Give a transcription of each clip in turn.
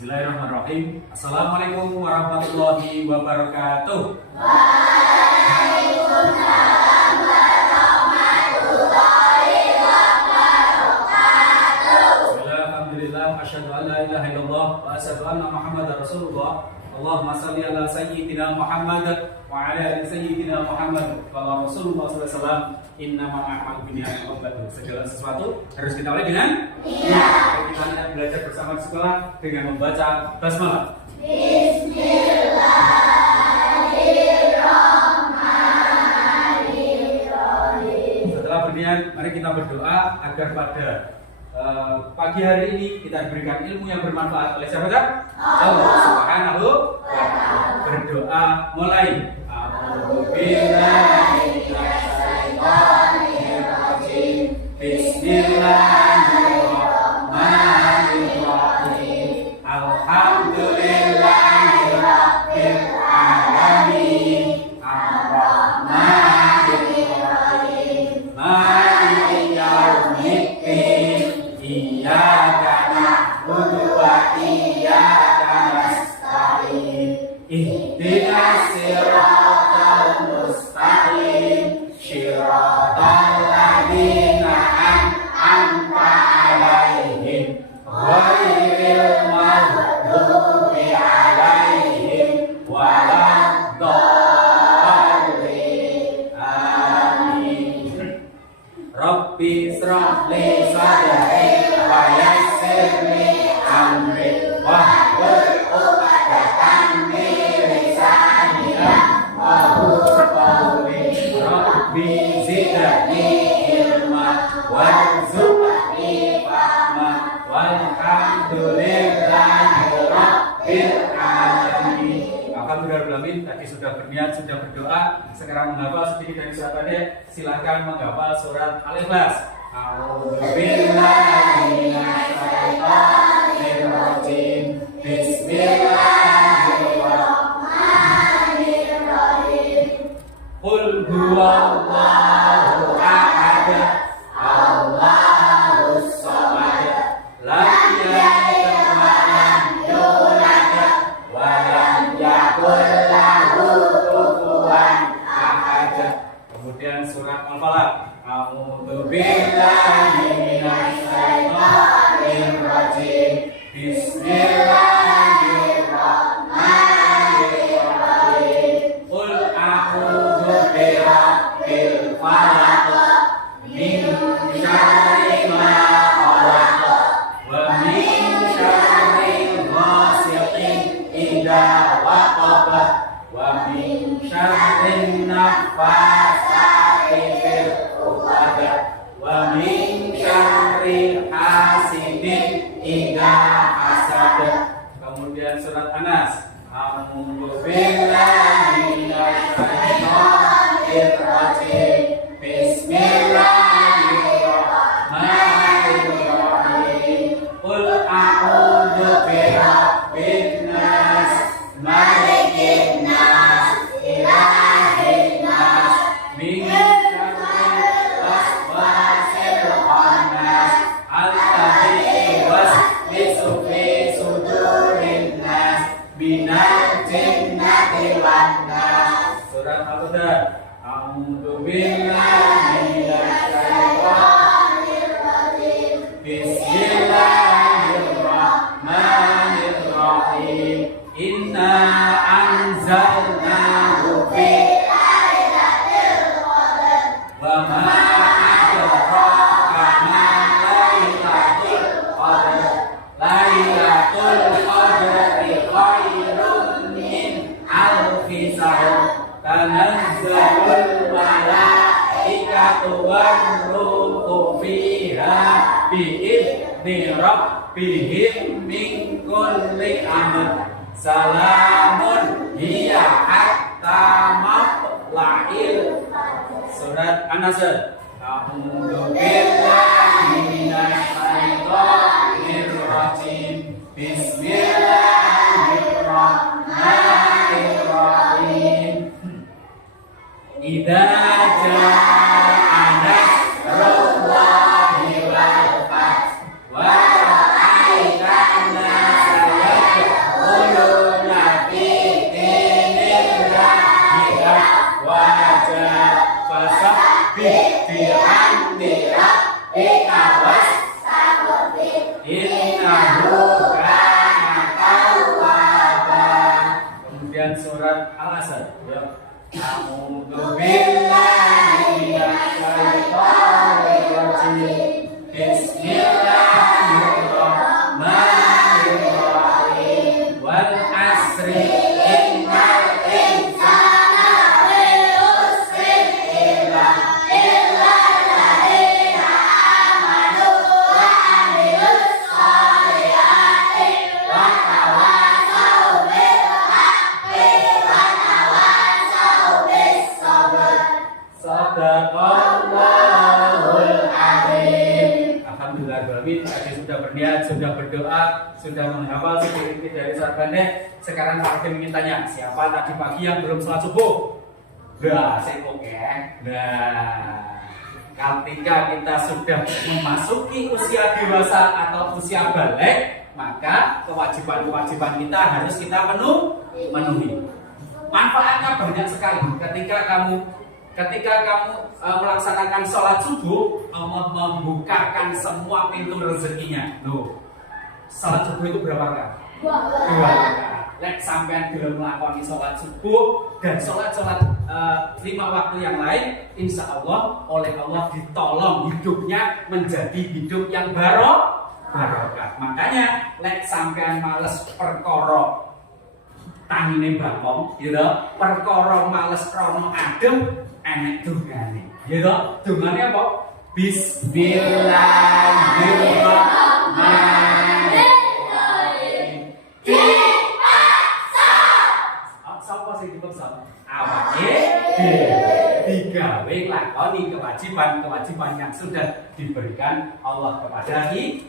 Bismillahirrahmanirrahim. Assalamualaikum warahmatullahi wabarakatuh. Waalaikumsalam warahmatullahi wabarakatuh. Bismillah, alhamdulillah, asyhadu an la ilaha illallah wa asyhadu anna Muhammadar Rasulullah. Allahumma shalli ala sayyidina Muhammad wa ala ali sayyidina Muhammad. Qala Rasulullah sallallahu alaihi wasallam, innamal a'malu binniyat wa segala sesuatu harus kita awali dengan kita akan belajar bersama di sekolah dengan membaca basmalah. Bismillahirrahmanirrahim. Setelah berniat, mari kita berdoa agar pada pagi hari ini kita diberikan ilmu yang bermanfaat oleh siapa? Allah Subhanahu wa ta'ala. Berdoa mulai. Bismillahirrahmanirrahim. Alhamdulillahirabbil alamin. Arrahmanirrahim. Maliki yaumiddin. Iyyaka na'budu wa iyyaka nasta'in. Ihdinas siratal mustaqim. Shiratal ladzina an'amta 'alaihim ghairil maghdubi 'alaihim waladdallin. Amin. Rabbi ishrah li sadri wa yassir li amri wahlul 'uqdatam min lisani yafqahu qawli. Rabbi zidni ilma warzuqni fahma walhamdulillahi rabbil alamin. Alhamdulillah, tadi sudah berniat, sudah berdoa, sekarang menghafal sedikit dari surat tadi. Silakan menghafal surat Al-Ikhlas. A'udzubillahiminasyaitonirrajim. Bismillahirrahmanirrahim. Qul huwallahu ahad, Allahus samad, lam yalid wa lam yulad wa lam yakul lahu kufuwan ahad. Kemudian surat Al-Falaq. A'udzubillahi minasyaitonirrajim. Bismillahirrahmanirrahim. Qul a'udzu birabbil falaq min syarri ma khalaq wa min syarri ghasiqin idza waqab wa min syarri naffasati fil 'uqad wa min syarri hasidin idza hasad. Kemudian surat Anas. A'udzubillahi minasyaitonirrajim. Bismillahirrahmanirrahim. Qul a'udzu birabbin nas, malikin nas, ilahin nas, min syarril waswasil khannas, alladzi yuwaswisu fi sudurin nas, minal jinnati wan nas. Surat Al-Huda. A'udzubillahi minasyaitonirrajim. Bismillahirrahmanirrahim. Inna anzalnahu fi lailatul qadar wa ma adraka ma lailatul qadar. Lailatul qadri khairun min alfi syahr. Tanazzalul malaikatu war-ruhu fiha bi'izni rabbihim min kulli amr. Salamun hiya hatta matla'il. Surat An-Nasr. A'udzubillahi minasyaitonirrajim. Bismillahirrahmanirrahim. Idza jaa nasrullahi wal fath wa ra'aitan nasa saja fasabbih bihamdi rabbika wastaghfir innahu kana tawwaba. Kemudian surat Al-Asr ya. A'udzu billahi minasy syaithanir rajim. Bismillahirrahmanirrahim. Wal asri innal insana lafi khusr illa alladziina aamanu wa 'amilus shalihati wa tawassaw bil haqqi wa tawassaw bis sabr. Shadaqallahul azim. Alhamdulillah, tadi sudah berniat, sudah berdoa, sudah menghafal sedikit dari surat pendek. Sekarang Pak Hakim ingin tanya, siapa tadi pagi yang belum sholat subuh? Nah, saya oke. Nah, ketika kita sudah memasuki usia dewasa atau usia balik, maka kewajiban-kewajiban kita harus kita penuhi. Manfaatnya banyak sekali. Ketika kamu melaksanakan sholat subuh, Allah membukakan semua pintu rezekinya. Loh, sholat subuh itu berapa rakaat? 2 rakaat. Lek sampean belum melakoni sholat subuh dan sholat 5 waktu yang lain, insya Allah oleh Allah ditolong hidupnya menjadi hidup yang barokah. Makanya lek sampean males perkara tangine bangkong, gitu. Perkara males krono adem, enek dungane. Gitu. Dungane apa? Bismillahirrahmanirrahim. Dipaksa. Sapa sing dipaksa? Awake digawe lakoni kewajiban yang sudah diberikan Allah kepada kita.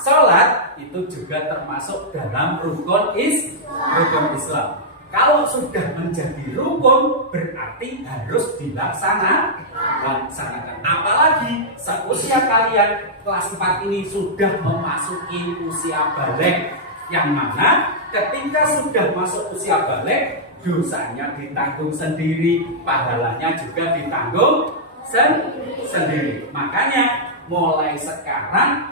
Salat itu juga termasuk dalam rukun Islam. Kalau sudah menjadi rukun berarti harus dilaksanakan. Apalagi seusia kalian kelas 4 ini sudah memasuki usia balik, yang mana ketika sudah masuk usia balik, dosanya ditanggung sendiri, pahalanya juga ditanggung sendiri. Makanya mulai sekarang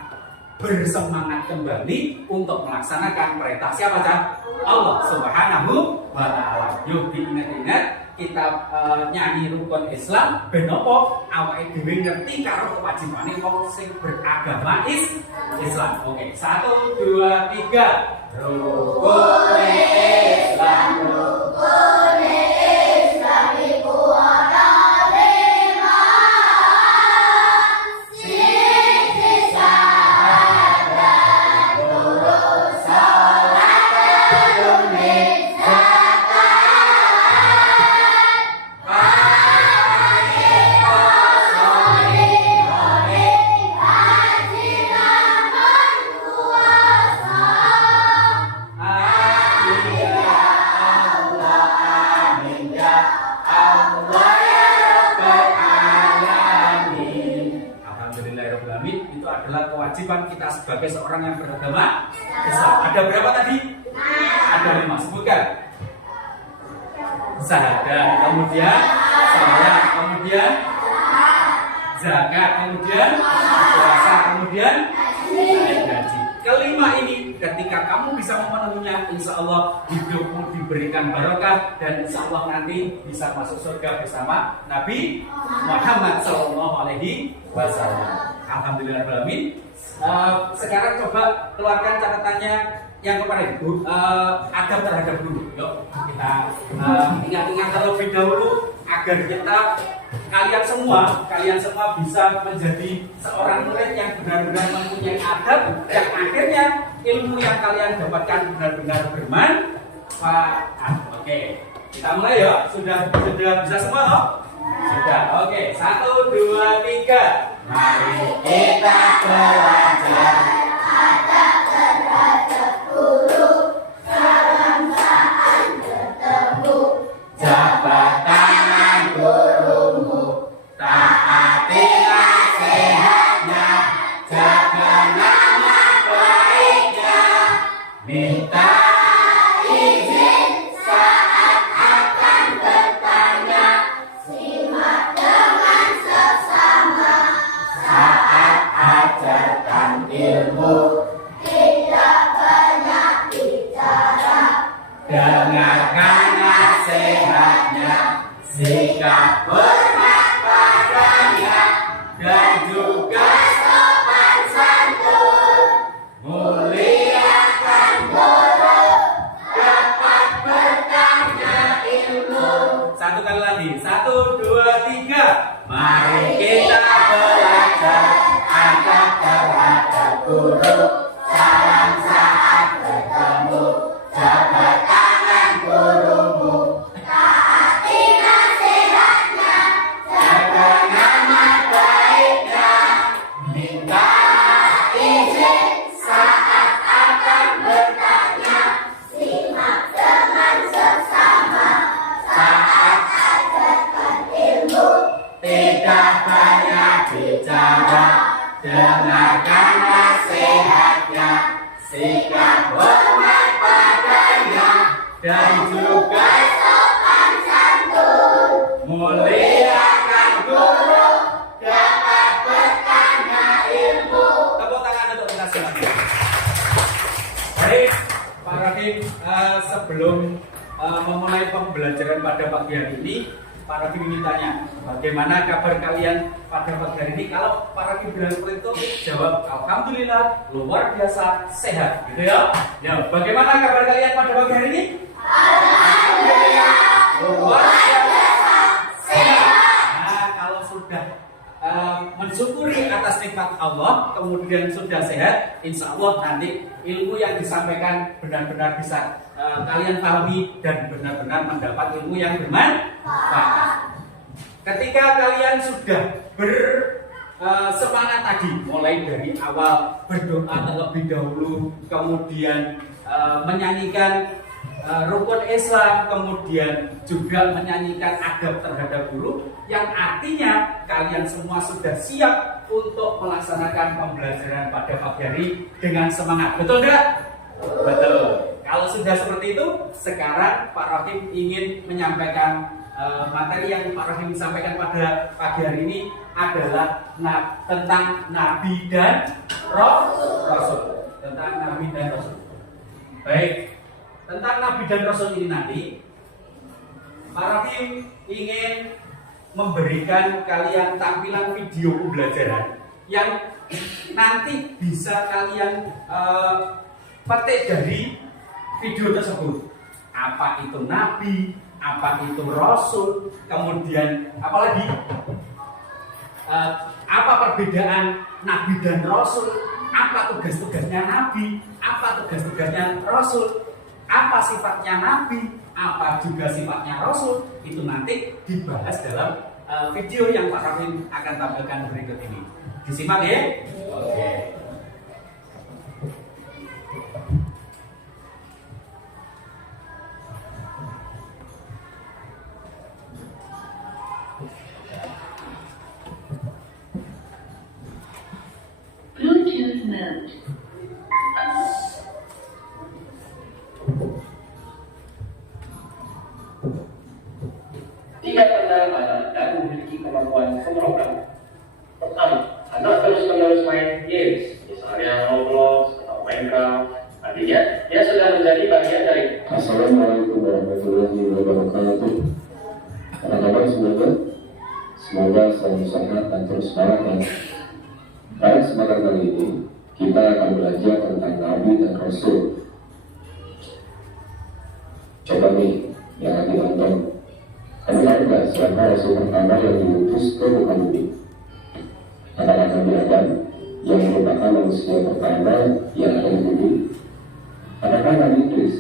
bersemangat kembali untuk melaksanakan perintah siapa saja? Allah Subhanahu wa ta'ala. Yuk diingat-ingat kita nyanyi rukun Islam ben apa awake dhewe ngerti karo kewajibane wong sing beragama Islam. Oke, 1 2 3. Rukun Islam, rukun Islam iku ana 5. Siji syahadat, loro salat, telune kewajiban kita sebagai seorang yang beragama Islam. Ada berapa tadi? Ada 5. Sebutkan. Syahadat, kemudian salat, kemudian zakat, kemudian puasa, kemudian haji. Kelima ini ketika kamu bisa memenuhinya, insya Allah hidupmu diberikan barokah dan insya Allah nanti bisa masuk surga bersama Nabi Muhammad SAW. Alhamdulillahirrahmanirrahim. Sekarang coba keluarkan catatannya yang kemarin, adab terhadap guru. Yuk kita ingat-ingat terlebih dahulu agar kalian semua bisa menjadi seorang murid yang benar-benar mempunyai adab, yang akhirnya ilmu yang kalian dapatkan benar-benar bermanfaat. Oke, kita mulai ya. Sudah bisa semua loh? Sudah. Oke, 1 2 3. Mari kita belajar adab terhadap guru. Salam saat bertemu, jabat tangan gurumu, taati nasihatnya, jaga nama baiknya, minta izin saat akan bertanya, sikap hormat padanya, dan juga sopan santun, muliakan guru, dapat bertanya ilmu. Satu kali lagi, 1, 2, 3. Mari kita belajar adab terhadap guru. Salam saat bertemu, jabat tangan gurumu. Taati nasihatnya, jaga nama baiknya. Minta izin saat akan bertanya. Simak dengan sesama saat ajarkan ilmu. Tidak banyak bicara, dengarkan nasihatnya. Sikap hormat padanya, dan juga sopan santun, muliakan guru, dapat bertanya ilmu. Tepuk tangan untuk nasihatnya. Baik, Pak Rahim, sebelum memulai pembelajaran pada pagi hari ini, Pak Rahim ingin tanya, bagaimana kabar kalian pada pagi hari ini? Kalau Pak Rahim bilang seperti itu, jawab alhamdulillah, luar biasa, sehat, gitu ya. Ya, bagaimana kabar kalian pada pagi hari ini? Alhamdulillah, luar biasa, sehat. Nah, kalau sudah mensyukuri atas nikmat Allah, kemudian sudah sehat, insya Allah nanti ilmu yang disampaikan benar-benar bisa kalian pahami dan benar-benar mendapat ilmu yang bermanfaat. Ketika kalian sudah bersemangat tadi, mulai dari awal berdoa terlebih dahulu, kemudian menyanyikan rukun Islam, kemudian juga menyanyikan adab terhadap guru, yang artinya kalian semua sudah siap untuk melaksanakan pembelajaran pada pagi hari dengan semangat. Betul enggak? Betul. Kalau sudah seperti itu, sekarang Pak Rahim ingin menyampaikan materi yang Pak Rahim sampaikan pada pagi hari ini adalah tentang Nabi dan Rasul. Tentang Nabi dan Rasul. Baik. Tentang Nabi dan Rasul ini nanti Pak Rahim ingin memberikan kalian tampilan video pembelajaran yang nanti bisa kalian petik dari video tersebut. Apa itu Nabi, apa itu Rasul, kemudian apalagi apa perbedaan Nabi dan Rasul, apa tugas-tugasnya Nabi, apa tugas-tugasnya Rasul, apa sifatnya Nabi, apa juga sifatnya Rasul, itu nanti dibahas dalam video yang Pak Rahim akan tampilkan berikut ini. Disimak ya? Oke. Bluetooth mode. Tidak pernah dan memiliki kemampuan pemrogram. Pertama, anak terus-menerus main games, misalnya Roblox atau Minecraft. Artinya, dia sudah menjadi bagian dari. Assalamualaikum warahmatullahi wabarakatuh. Apa kabar semuanya? Semoga selalu sehat dan terus semangat. Pada kesempatan kali ini, kita akan belajar tentang Nabi dan Rasul. Coba nih, yang lagi nonton, kamu tahu nggak siapa Rasul pertama yang diutus ke muka bumi? Adalah Nabi Adam, yang merupakan manusia pertama yang ada di bumi. Adakah Nabi Idris,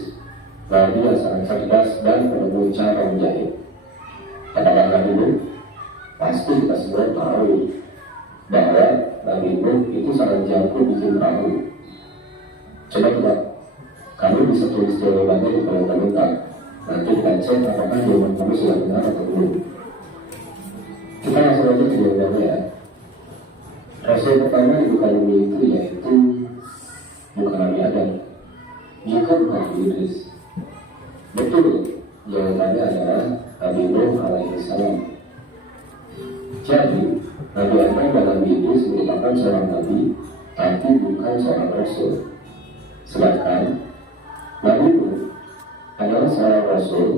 Nabi yang sangat cerdas dan penemu cara menjahit? Kata-kata dulu, pasti kita semua tahu bahwa Nabi Nuh itu sangat jago bikin perahu. Coba, kamu bisa tulis jawabannya di kolom komentar. Nanti kita cek apakah jawaban kamu sudah benar atau belum. Kita langsung aja ke jawabannya ya. Rasul pertama di muka bumi itu yaitu bukan Nabi Adam, juga bukan Nabi Idris. Betul, jawabannya adalah Nabi Nuh alaihissalam. Jadi, Nabi Adam dan Nabi Idris merupakan seorang Nabi, tapi bukan seorang Rasul. Sedangkan Nabi Nuh adalah seorang Rasul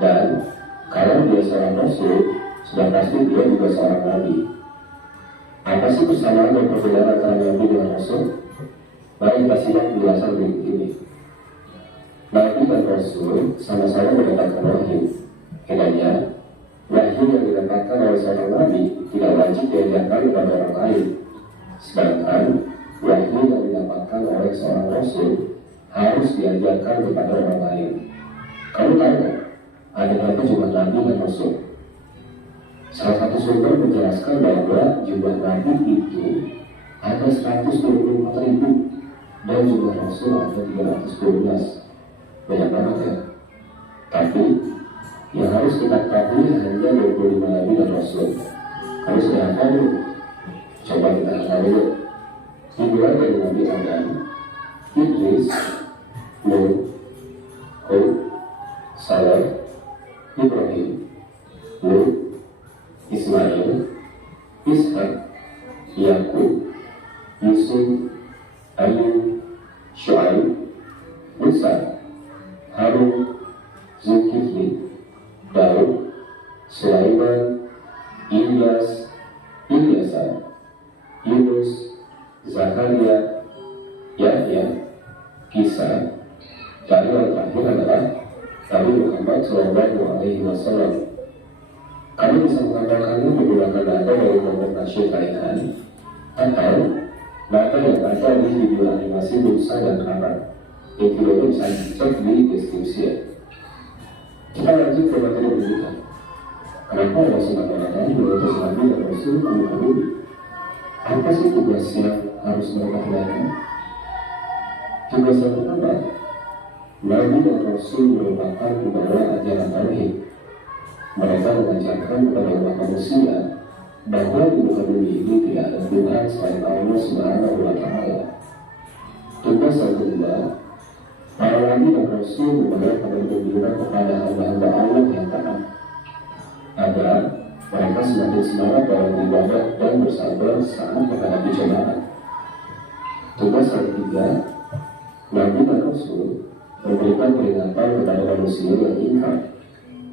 dan Kalau dia seorang rasul, sudah pasti dia juga seorang nabi. Apa sih persamaan dan perbedaan antara nabi dengan rasul? Mari kita simak penjelasan berikut ini. Nabi dan rasul sama-sama mendapatkan wahyu. Kiranya wahyu yang didapatkan oleh seorang nabi tidak wajib diajarkan kepada orang lain. Sedangkan wahyu yang didapatkan oleh seorang rasul harus diajarkan kepada orang lain. Kamu tahu nggak? Ada berapa jumlah nabi dan rasul? Salah satu sumber menjelaskan bahwa jumlah nabi itu ada 124.000 dan jumlah rasul ada 312. Banyak banget ya. Tapi yang harus kita ketahui hanya 25 nabi dan rasul. Kamu sudah hafal dulu? Coba kita hafal dulu. Dimulai dari Nabi Adam, Idris, Nuh, Hud, Saleh, Ibrahim, Lut, Ismail, Ishak, Yakub, Yusuf, Ayub, Syuaib, Musa, Harun, Zulkifli, Daud, Sulaiman, Ilyas, Yunus, Zakaria, Yahya, Kisah, dan yang terakhir adalah Nabi Muhammad SAW. Kami bisa mengamalkannya menggunakan data dari kelompok nasyid-kaitan atau data yang ada di video animasi Musa dan Harun. Yang videonya bisa dicek di deskripsi. Kita lanjut ke materi berikutnya. Kenapa Allah SWT mengutus Nabi dan Rasul ke muka bumi? Apa sih tugas yang harus mereka tunaikan? Tugas yang pertama, Nabi dan Rasul merupakan pembawa ajaran tauhid. Mereka mengajarkan kepada umat manusia bahwa di muka bumi ini tidak ada Tuhan selain Allah Subhanahu wa Ta'ala. Tugas yang kedua, para Nabi dan Rasul membawa kabar gembira kepada hamba-hamba Allah yang taat, agar mereka semakin semangat dalam ibadah dan bersabar saat menghadapi cobaan. Tugas yang ketiga, Nabi dan Rasul memberikan peringatan kepada manusia yang ingkar,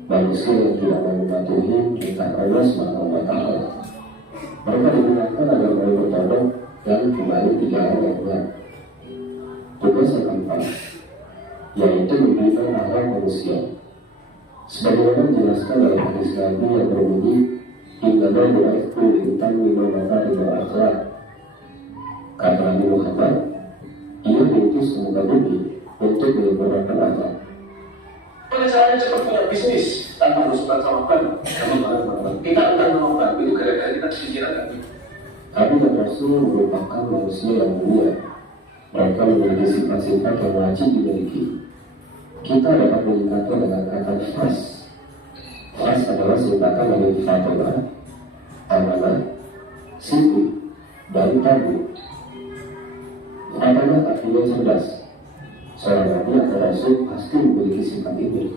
manusia yang tidak mau mematuhi perintah Allah SWT. Mereka digunakan agar mau bertobat dan kembali ke jalan yang benar. Tugas yang keempat, yaitu memberikan akhlak manusia. Sebagaimana dijelaskan dalam hadis Nabi yang berbunyi, "Innama bu'ithtu liutammima makarimul akhlaq." Kata Nabi Muhammad, ia diutus ke muka bumi untuk menyempurnakan akhlak. Bagaimana caranya cepat punya bisnis tanpa harus bertawakal? Kita akan melakukan itu gara-gara kita pikiran. Nabi dan Rasul merupakan manusia yang mulia. Mereka memiliki sifat-sifat yang wajib dimiliki. Kita dapat melihatnya dengan kata fas. Fas adalah singkatan dari fatwa, amanah, sifat, dan tabu. Amanah artinya cerdas. Seorang Nabi atau Rasul pasti memiliki sifat ini.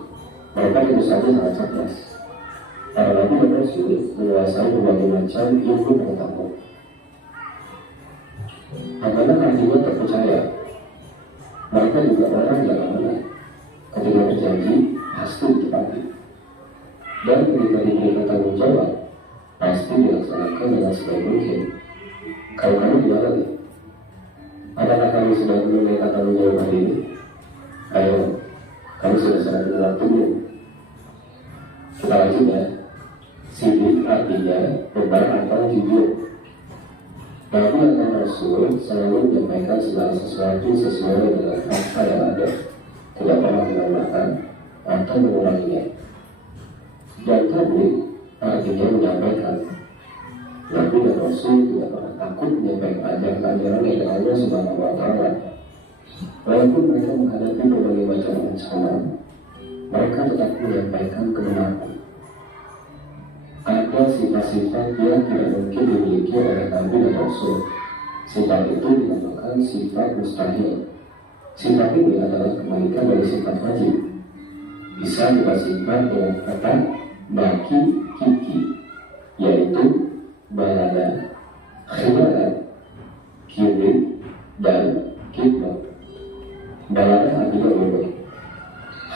Mereka tentu saja sangat cerdas. Para Nabi dan Rasul menguasai berbagai macam ilmu pengetahuan. Amanah artinya terpercaya. Mereka juga orang yang amanah. Ketika berjanji, pasti ditepati. Dan ketika diberikan tanggung jawab, pasti dilaksanakan dengan sebaik mungkin. Kalau kamu gimana nih? Apakah kamu sudah menunaikan tanggung jawab hari ini? Ayo, kamu sudah sangat benar belum? Kita lanjut ya. Sidik artinya benar atau jujur. Nabi atau Rasul selalu menyampaikan segala sesuatu sesuai dengan fakta yang ada, tidak pernah menambahkan atau menguranginya. Dan tabligh artinya menyampaikan. Nabi dan Rasul tidak pernah takut menyampaikan ajaran-ajaran dari Allah Subhanahu wa Ta'ala. Walaupun mereka menghadapi berbagai macam ancaman, mereka tetap menyampaikan kebenaran. Ada sifat-sifat yang tidak mungkin dimiliki oleh Nabi dan Rasul. Sifat itu dinamakan sifat mustahil. Sifat ini adalah kebalikan dari sifat wajib. Bisa kita sifat dengan kata baki kiki, yaitu balada, khilada, kiri, dan kiblat. Balada artinya bodoh,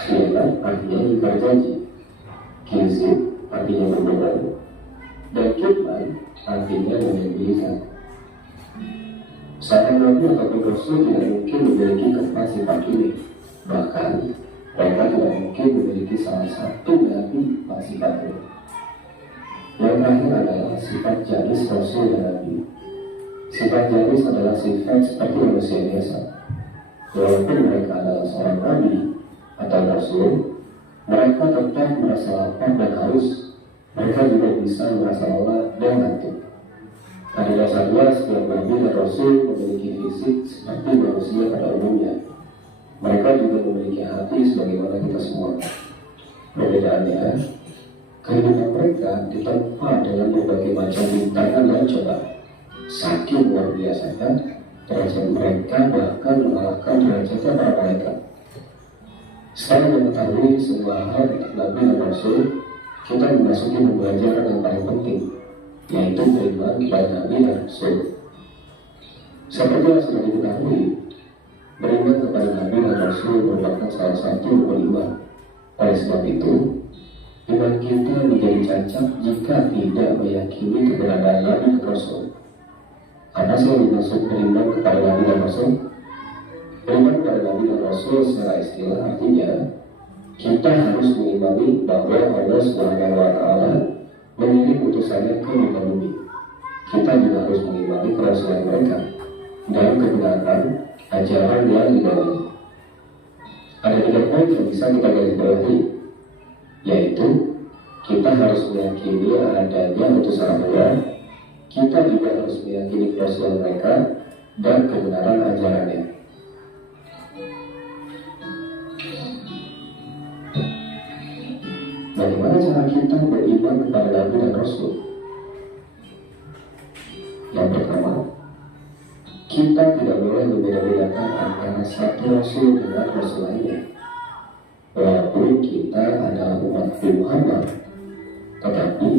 khilada artinya ingkar janji, kizi Dan kitman artinya menyembunyikan. Seorang nabi ataupun rasul tidak mungkin memiliki keempat sifat ini. Bahkan mereka tidak mungkin memiliki salah satu dari empat sifat ini. Yang terakhir adalah sifat jalis rasul dan nabi. Sifat jalis adalah sifat seperti manusia biasa. Walaupun mereka adalah seorang nabi atau rasul, mereka tetap merasa lapar dan haus. Mereka juga bisa merasa lelah dan ngantuk. Pada dasarnya, setiap nabi dan rasul memiliki fisik seperti manusia pada umumnya. Mereka juga memiliki hati sebagaimana kita semua. Perbedaannya, kehidupan mereka ditempa dengan berbagai macam rintangan dan cobaan. Saking luar biasanya, derajat mereka bahkan mengalahkan derajatnya para malaikat. Setelah mengetahui semua hal tentang nabi dan rasul, kita memasuki pembelajaran yang paling penting, yaitu beriman kepada nabi dan rasul. Seperti yang sudah diketahui, beriman kepada nabi dan rasul merupakan salah satu rukun iman. Oleh sebab itu, iman kita menjadi cacat jika tidak meyakini keberadaan nabi dan rasul. Apa sih yang dimaksud beriman kepada nabi dan rasul? Beriman kepada nabi dan rasul secara istilah artinya kita harus mengimani bahwa Allah SWT mengirim utusannya ke muka bumi. Kita juga harus mengimani kerasulan mereka dan kebenaran ajaran yang dibawa. Ada 3 poin yang bisa kita garis bawahi, yaitu kita harus meyakini adanya utusan Allah, kita juga harus meyakini kerasulan mereka dan kebenaran ajarannya. Bagaimana cara kita beriman kepada nabi dan rasul? Yang pertama, kita tidak boleh membeda-bedakan antara satu rasul dengan rasul lainnya. Walaupun kita adalah umat Nabi Muhammad, tetapi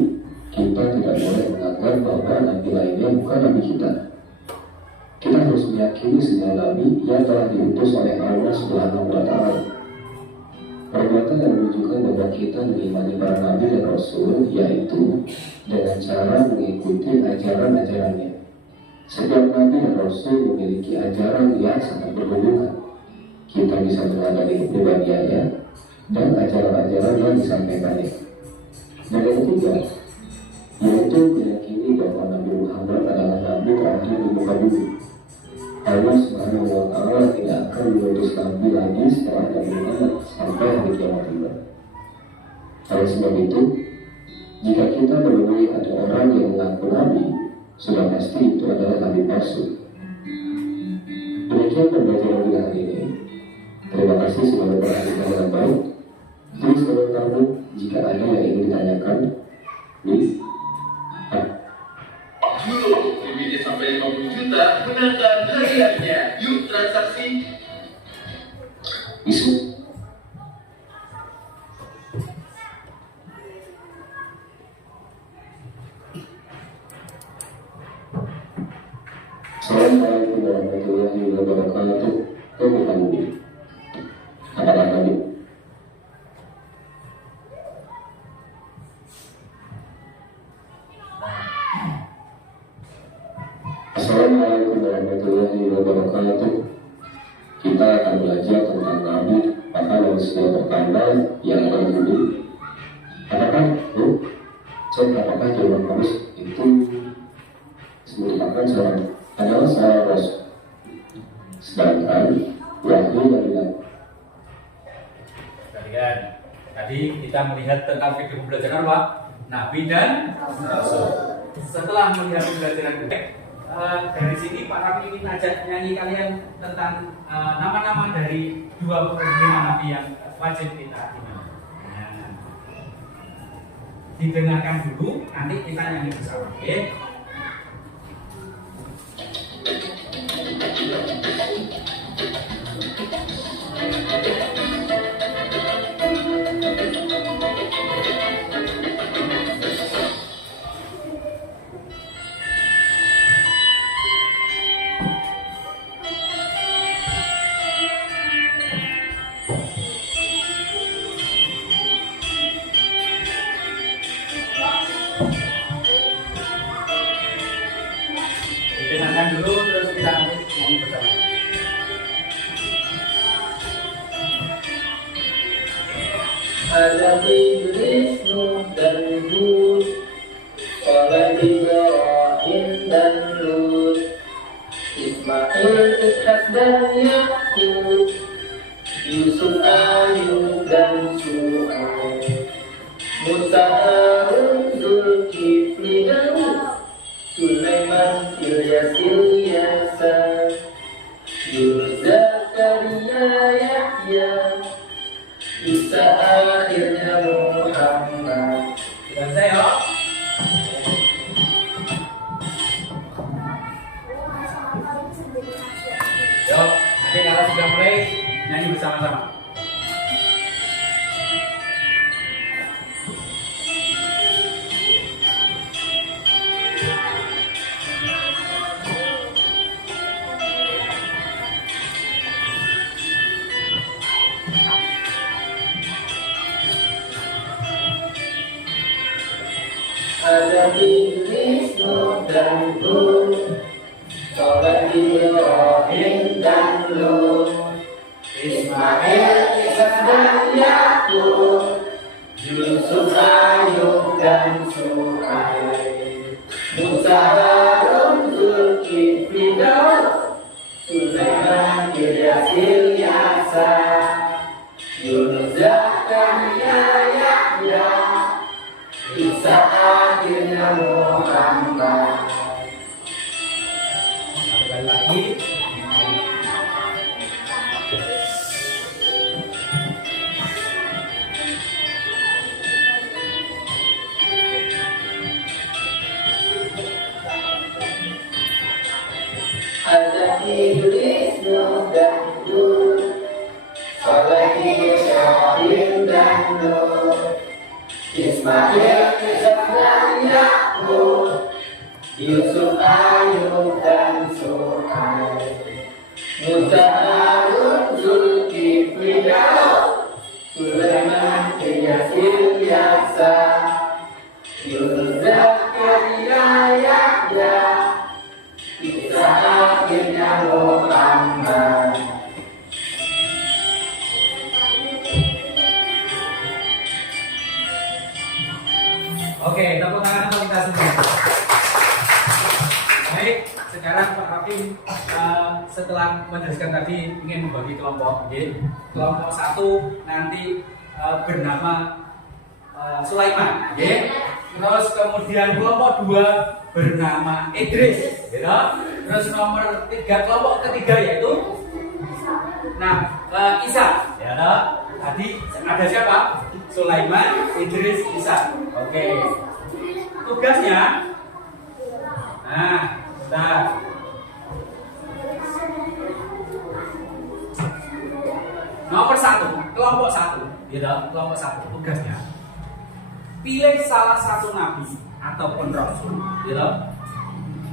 kita tidak boleh menganggap bahwa nabi lainnya bukan nabi kita. Kita harus meyakini semua nabi yang telah diutus oleh Allah Subhanahu wa Ta'ala. Perbuatan yang menunjukkan bahwa kita mengimani para nabi dan rasul yaitu dengan cara mengikuti ajaran-ajarannya. Setiap nabi dan rasul memiliki ajaran yang sangat berhubungan. Kita bisa meneladani kepribadiannya dan ajaran-ajaran yang disampaikannya. Dan yang ketiga, yaitu meyakini bahwa Nabi Muhammad adalah nabi terakhir di muka bumi. Allah Subhanahu wa Ta'ala tidak akan mengutus nabi lagi setelah Nabi Muhammad sampai hari kiamat tiba. Oleh sebab itu, jika kita menemui ada orang yang mengaku nabi, sudah pasti itu adalah nabi palsu. Demikian pembelajaran kita hari ini. Terima kasih sudah memperhatikan dengan baik. Tulis komentarmu jika ada yang ingin ditanyakan. Duitnya sampai 50 juta, benarkan hadiahnya. Yuk transaksi. Isu. Assalamualaikum warahmatullahi wabarakatuh. Apakah tadi? Assalamualaikum warahmatullahi wabarakatuh. Kita akan belajar tentang nabi, maka manusia pertama yang ada di bumi. Apakah apakah jawaban harus itu merupakan adalah seorang rasul, sedangkan wahyu dari nabi. Kalian tadi kita melihat tentang video pembelajaran apa? Nabi dan rasul. Setelah melihat pembelajaran dari sini Pak Rami ingin ajak nyanyi kalian tentang nama-nama dari 25 nabi yang wajib kita ingat. Nah, didengarkan dulu, nanti kita nyanyi bersama. Oke? Adam, Idris, Nuh dan Hud, Saleh, Ibrahim dan Lut, Ismail, Ishak dan Yakub, Yusuf, Ayub dan Syuaib, Musa, Harun, Zulkifli, Daud, Sulaiman, Ilyas, Ilyasa, Yunus, Zakaria, Yahya, Isa, akhirnya Muhammad. Selesai ya. Yuk, nanti kalau sudah mulai nyanyi bersama-sama. Adam, Idris, Nuh dan Hud, Saleh, Ibrahim dan Lut, Ismail, Ishak dan Yakub, Yusuf, Ayub dan Syuaib, Musa, Harun, Zulkifli, Daud, Sulaiman, Ilyas, Ilyasa, Yunus, Zakaria, Yahya, Isa, akhirnya Muhammad. Sekali lagi. Adam, Idris, Nuh dan Hud, Saleh, Ibrahim dan Lut, Ismail, Ishak dan Yakub, Yusuf, Ayub dan Syuaib, Musa, Harun, Zulkifli, Daud, Sulaiman, Ilyas, Ilyasa, Yunus, Zakaria, Yahya, Isa, akhirnya Muhammad. Oke, tepuk tangan untuk kita semua. Baik, sekarang Pak Hakim setelah menjelaskan tadi ingin membagi kelompok. Kelompok 1 nanti bernama Sulaiman. Terus kemudian kelompok 2 bernama Idris. Terus nomor 3, kelompok ketiga yaitu Isa. Tadi ada siapa? Sulaiman, Idris, Isa. Oke. Tugasnya, bentar. Nomor 1, kelompok 1. Kelompok 1 tugasnya pilih salah satu nabi ataupun rasul.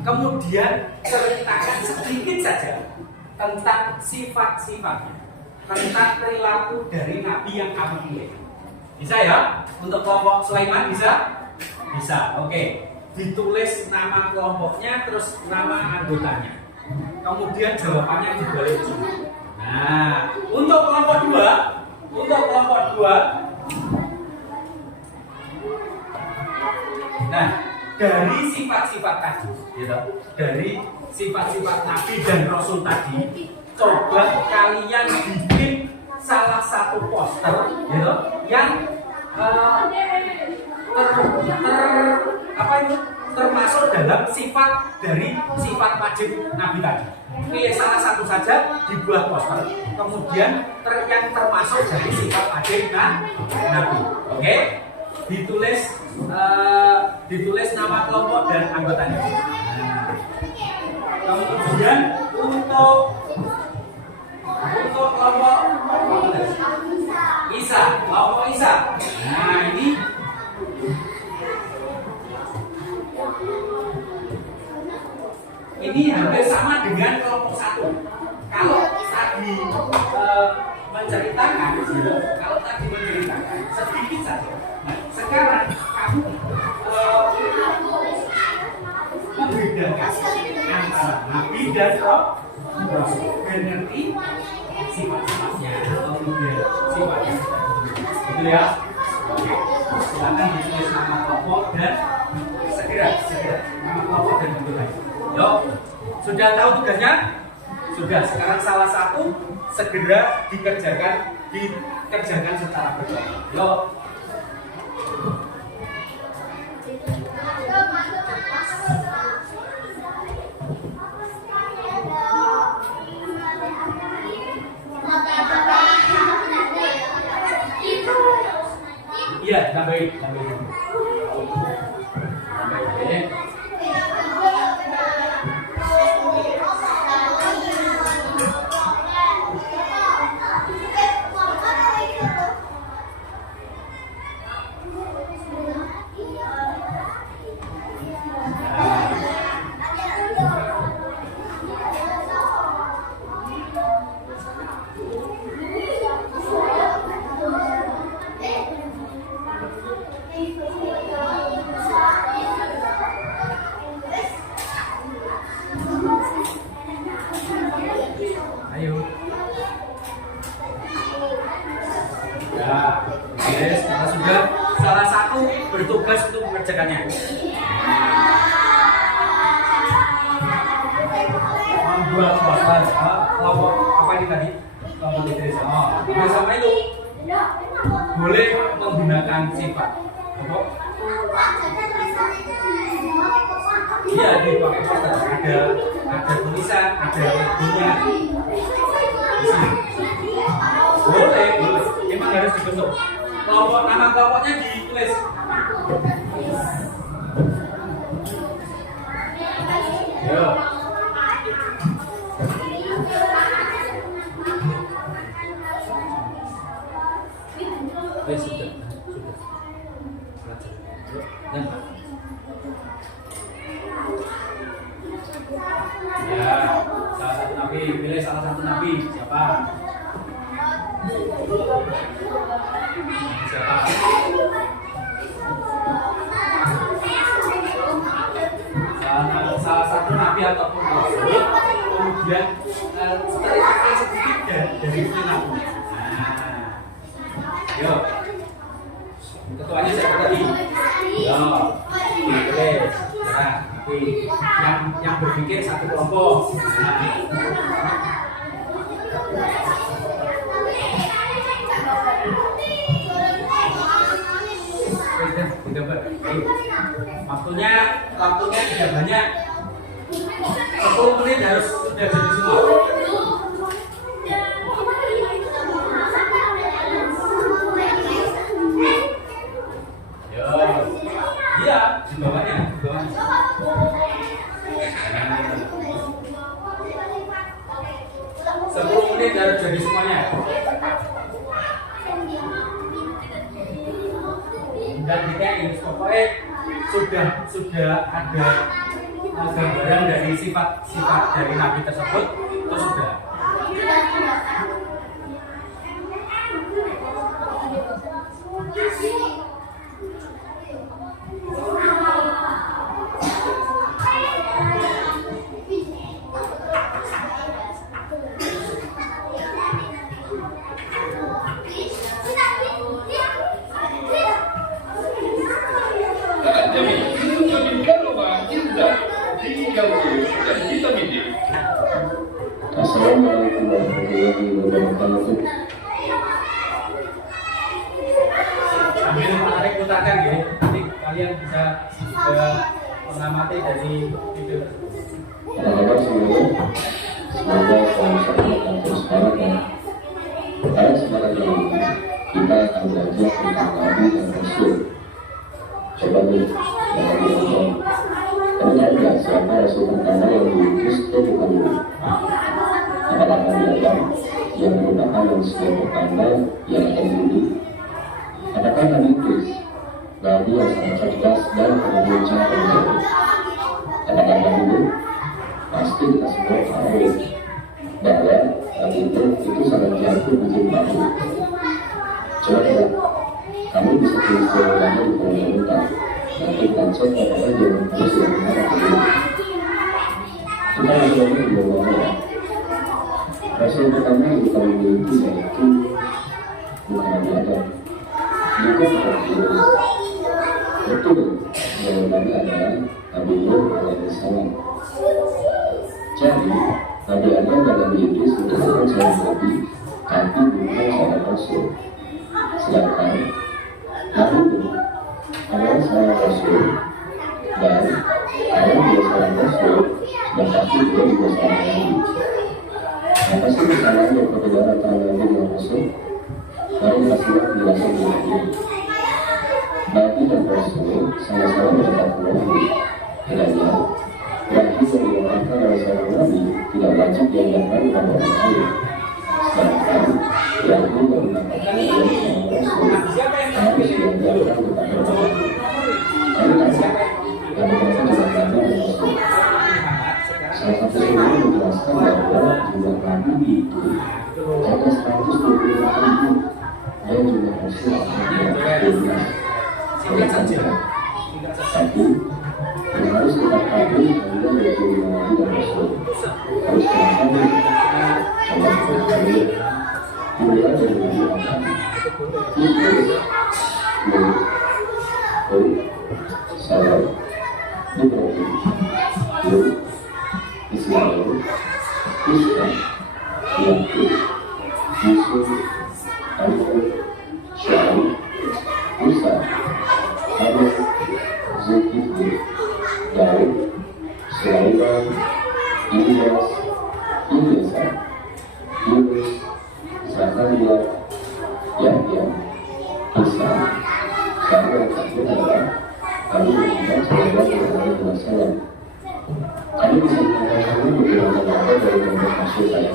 Kemudian ceritakan sedikit saja tentang sifat-sifatnya, tentang perilaku dari nabi yang kamu pilih. Bisa ya? Untuk kelompok Sulaiman bisa? Bisa, oke. Ditulis nama kelompoknya, terus nama anggotanya. Kemudian jawabannya dibalik juga. Untuk kelompok 2, dari sifat-sifat tadi, dari sifat-sifat nabi dan rasul tadi, coba kalian bikin salah satu poster, yang termasuk dalam sifat dari sifat wajib nabi tadi. Pilih salah satu saja, dibuat poster. Kemudian yang termasuk dari sifat wajib nabi. Oke? Ditulis nama kelompok dan anggotanya. Kemudian untuk kelompok Isa, kelompok Isa. Ini hampir sama dengan kelompok 1. Kalau tadi menceritakan sedikit saja. Sekarang kamu membedakan antara nabi dan rasul, dan ngerti sifat-sifatnya atau sifat-sifatnya. Gitu ya. silakan ditulis nama kelompok dan segera nama kelompok dan bentuknya. Yuk, sudah tahu tugasnya? Sudah. Sekarang salah satu segera dikerjakan secara berkelompok. Yuk. Iya, tambahin. Ayo. Ya, guys, kita sudah salah satu bertugas untuk mengerjakannya. Membuat kelompok apa ini tadi? Kelompok literis. Bersama itu boleh menggunakan sifat. Iya, dipakai poster. Ada tulisan, ada logonya. Boleh. Memang harus dibentuk. Nama kelompoknya ditulis. Yo. Sudah. Ya, salah satu nabi, pilih salah satu nabi. Siapa? Salah satu nabi ataupun rasul, kemudian sedikit dari nabi. Yo, ketuanya siapa tadi? Yo, pilih. Yang berpikir satu kelompok. Waktunya tidak banyak. 10 menit harus sudah jadi semua. Iya, di bawahnya. 10 menit harus jadi semuanya. Dan ini pokoknya sudah ada gambaran dari sifat dari nabi tersebut itu sudah. Assalamualaikum warahmatullahi wabarakatuh. Sambil menarik putarkan ya, nanti kalian bisa mengamati dari video tersebut. Apa kabar semuanya? Semoga selalu sehat dan terus semangat ya. Pada kesempatan kali ini kita akan belajar tentang Nabi dan Rasul. Coba nih, yang tadi nonton. Kamu tahu nggak siapa Rasul pertama yang diutus ke muka bumi? Apakah Nabi Adam yang merupakan manusia pertama yang akan bumi? Apakah Nabi Idris, Nabi yang sangat cerdas dan berbincang penjara? Apakah Nabi Nuh? Pasti kita semua tahu bahwa Nabi itu sangat jatuh di bumi. Coba kamu bisa tulis jawabannya di kolom komentar. Nanti konsep apa saja yang harus dilakukan dulu. Kita langsung aja di bawah ya. Rasul pertama yang kita miliki yaitu bukan Nabi Adam. Bukan Nabi Idris. Betul, jawabannya adalah Nabi Nuh alaihissalam. Jadi, Nabi Adam dan Nabi Idris itu bukan seorang nabi, tapi bukan seorang rasul. Sedangkan Nabi Nuh adalah seorang rasul, dan kalau dia seorang rasul, dan pasti dia juga seorang nabi. Apa sih kesalahan dan perbedaan antara nabi dan rasul? Mari kita simak penjelasan berikut. Nabi dan rasul sama-sama mendapatkan wahyu. Kiranya wahyu yang dilakukan oleh seorang nabi tidak wajib diajarkan kepada orang lain. Sedangkan wahyu yang dilakukan oleh seorang rasul harus diajarkan kepada orang lain. Kami tahu yang mereka juga nabi dan rasul. Salah satu sumber menjelaskan bahwa jumlah nabi itu ada 125.000 dan jumlah rasul ada 12. Tapi yang harus kita ketahui adalah yaitu nabi dan rasul harus kita ketahui sama kita ketahui dimulai dari nabi Adam, Idris, Nuh, Hud, Saleh, Ibrahim, Lut, Ismail, Ishak, Yakub, Yusuf, Ayub, Syuaib, Musa, Harun, Zulkifli, Daud, Sulaiman, Ilyas, Ilyasa, Yunus, Zakaria, Yahya, Isa, dan yang terakhir adalah Nabi Muhammad SAW. Kami bisa mengatakan beberapa nama dari beberapa rasul saya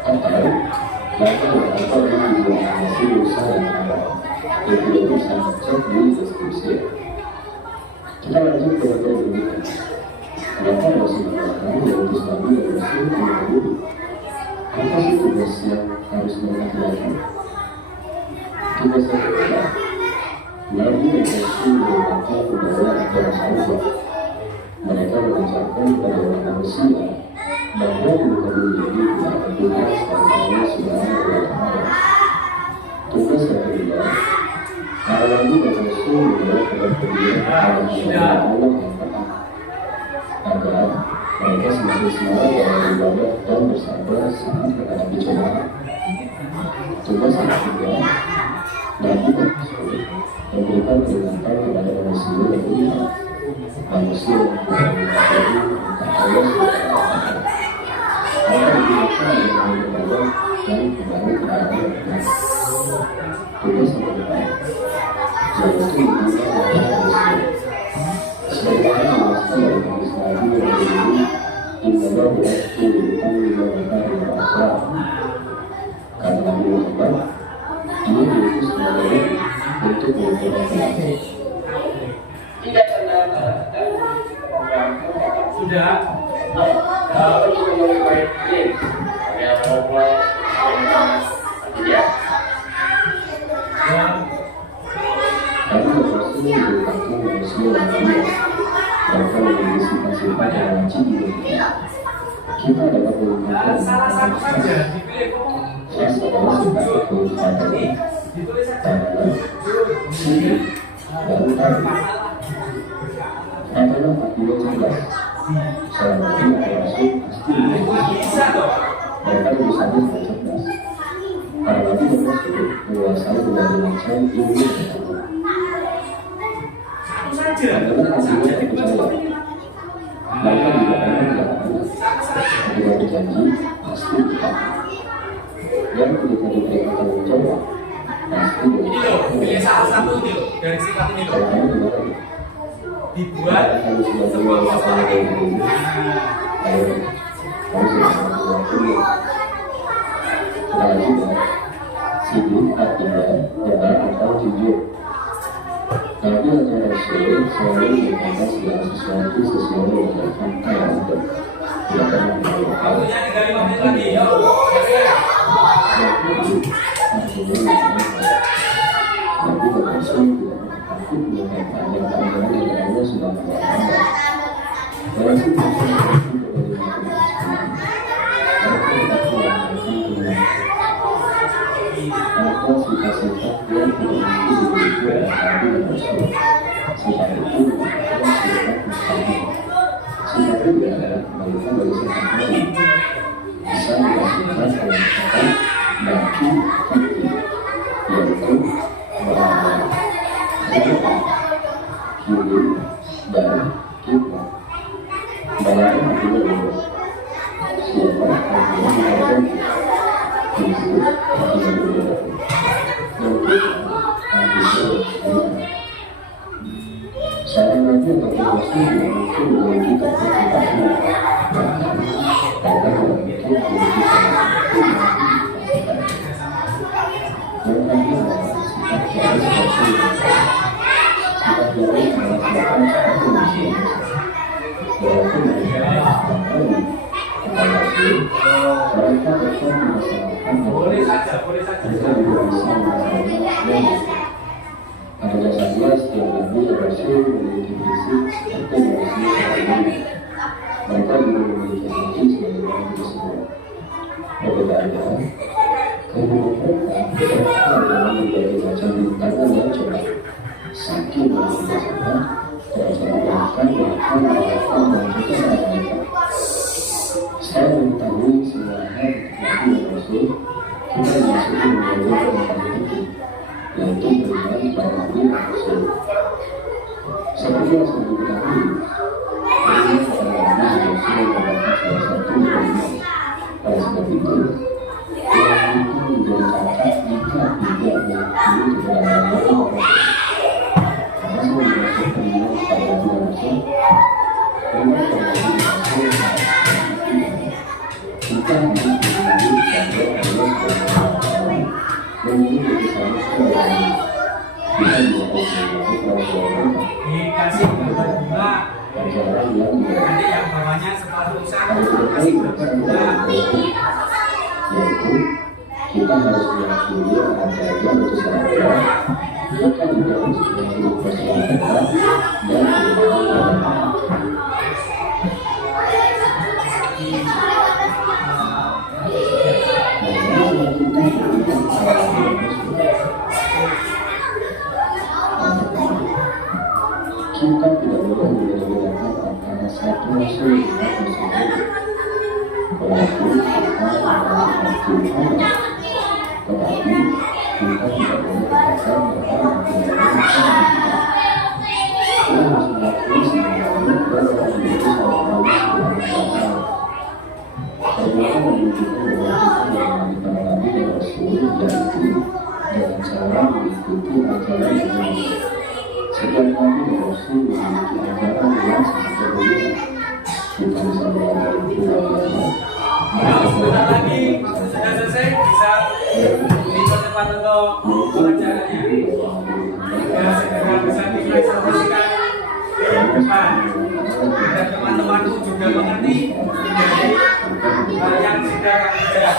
atau nama dari dua nasi Musa dan Harun yang tidak bisa dicek di deskripsi. Kita lanjut ke bagian berikutnya. Kenapa Rasul mengatakan diutus Nabi dan Rasul menjadi apa sih tugas yang harus mereka lakukan? Tugas yang kedua, Nabi dan Rasul berkata kepada para sahabat. Mereka mengajarkan kepada orang manusia bahwa mereka menjadi tugas dari Allah Subhanahu wa Ta'ala. Tugas yang kedua, para nabi dan rasul membawa kepada kepada Allah yang taat, agar mereka semakin semangat dalam ibadah dan bersabar saat menghadapi cobaan. Tugas yang ketiga, nabi dan rasul memberikan peringatan kepada manusia yang beriman, manusia yang menjadi tentang Allah Subhanahu wa Ta'ala. Mereka diberikan dengan ibadah dan kembali kepada Allah. Tugas yang keempat, yaitu ibadah dan manusia. Sebagaimana jelaskan dari hadis Nabi yang berjudul Innallaha ya'muru bil-'adli wal-ihsani wal-ihsan. Kata Nabi Muhammad, ini diutus kepada untuk memperbaiki. Tidak pernah Sudah. harus memulai yang memulai ya. Kami berhasil memberitakan manusia yang mulia. Mereka memiliki sifat-sifat yang wajib dimiliki. Kita dapat menggunakan Salah satu saja dipilih. Ras adalah sifat kekhawatiran, tanda, sini, dan tadi. Adalah artinya cerdas. Seorang nabi atau rasul pasti Bisa dong. mereka tentu saja tidak cerdas. Para nabi dan rasul menguasai berbagai macam ilmu pengetahuan. Satu saja. Adalah artinya kepercayaan. Mereka juga akan melakukan ketika berjanji pasti ditepati. Dan ketika diberikan menjawab pasti Ini loh, pilih salah satu ini loh, dari sifat ini loh. Dibuat sebuah masalah ini. Sibuk artinya jalan atau jujur. Nabi atau Rasul selalu berkata segala sesuatu sesuai dengan fakta yang ada. Tidak pernah mengatakan Waktunya 35 menit lagi. Ya. Nabi dan Rasul tidak takut mengatakan ajaran dari Allah Subhanahu wa Ta'ala. Dalam situasi tertentu berbagai macam kecemasan, mereka dapat melakukan ada sifat-sifat yang tidak memiliki diri oleh Nabi dan Rasul. dan kita dalam artinya siapa yang Kristus saya nanti berkongsi dengan itu dengan kita Boleh saja. Adalah saja setiap nabi berhasil memiliki fisik seperti manusia. Mereka juga memiliki hati sebagai orang tersebut. Perbedaannya, kehidupan mereka adalah menjadi macam rintangan yang cerah. Saking berbeda-beda, terasa bahkan melakukan dan juga mereka. Saya mengetahui semua hal nabi dan rasul, kita disuruh menjadi orang itu. Yaitu beriman pada Nabi dan Rasul. Seperti yang sudah diketahui, beriman pada Nabi dan Rasul merupakan salah satu beriman. Oleh sebab itu, orang itu menjadi cacat jika tidak mengakui kebenaran Nabi dan Rasul. Karena semua dimaksud beriman pada Nabi dan Rasul, beriman pada Nabi dan Rasul kita harus menjadi contoh Allah SWT memiliki kesalahan dikasih berbunga, nanti yang bawahnya sepatu sana kasih berbunga. Yaitu kita harus meyakini akan belajar untuk saudara, kita juga harus meyakini persoalan dan kebenaran. Kita tidak boleh membedakan antara satu rasul dengan rasul lain. Berarti kita adalah Tuhan, tetapi kita tidak boleh mengatakan bahwa kita harus mengakui sebenarnya bahwa itu sama sekali Perbuatan menunjukkan bahwa kita mengenali para nabi dan rasul yaitu dengan cara mengikuti ajaran yang setiap nabi dan rasul memiliki ajaran yang sangat berbeda. Kita bisa belajar itu agama. Sebentar lagi sudah selesai, bisa dipercepat untuk pelajarannya. Ya, segera bisa dipresentasikan ke depan. Dan teman-temanku juga mengerti yang sudah kami jelas.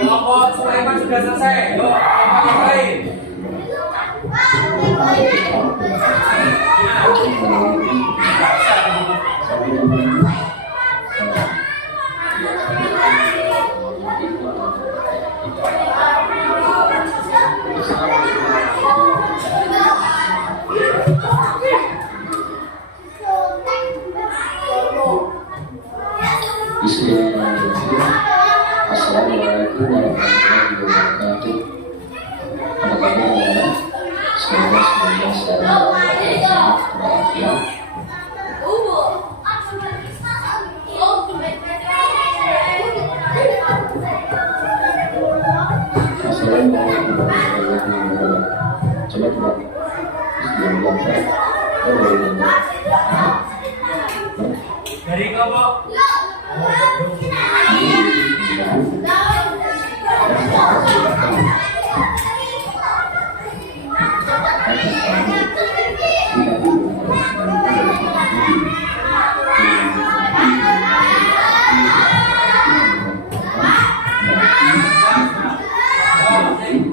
Kelompok Sulaiman sudah selesai. Yuk, kelompok yang lain. Assalamualaikum warahmatullahi wabarakatuh. Apa kabar? Semoga sehat walafiat. Assalamualaikum warahmatullahi wabarakatuh. Coba. Dari kelompok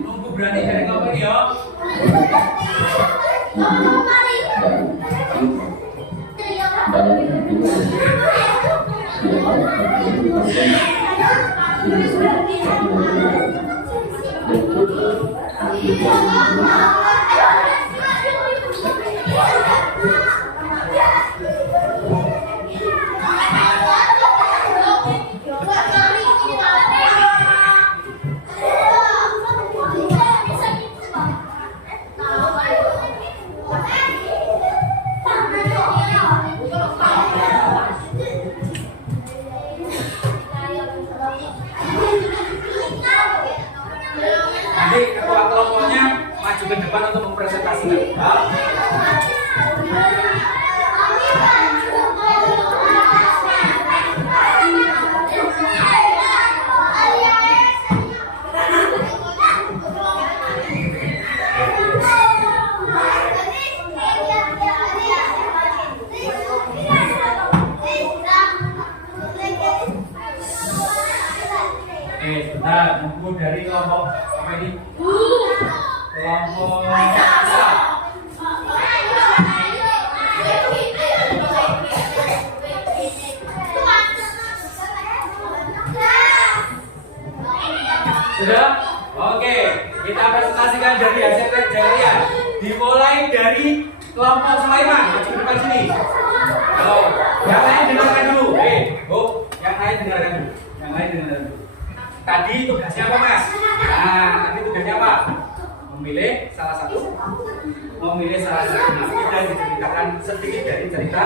nunggu berani dari kelompok ini ya. Nah, buku dari kelompok apa ini? Kelompok Islam. Sudah? Oke, kita presentasikan dari hasil kerja kalian. Dimulai dari kelompok Sulaiman. Maju ke depan sini. Oh, yang lain dengarkan dulu. Bu, yang lain dengarkan dulu. Yang lain dengarkan dulu. Tadi tugasnya apa, Mas? Nah, tadi tugasnya apa? Memilih salah satu. Memilih salah satu nabi dan diceritakan sedikit dari cerita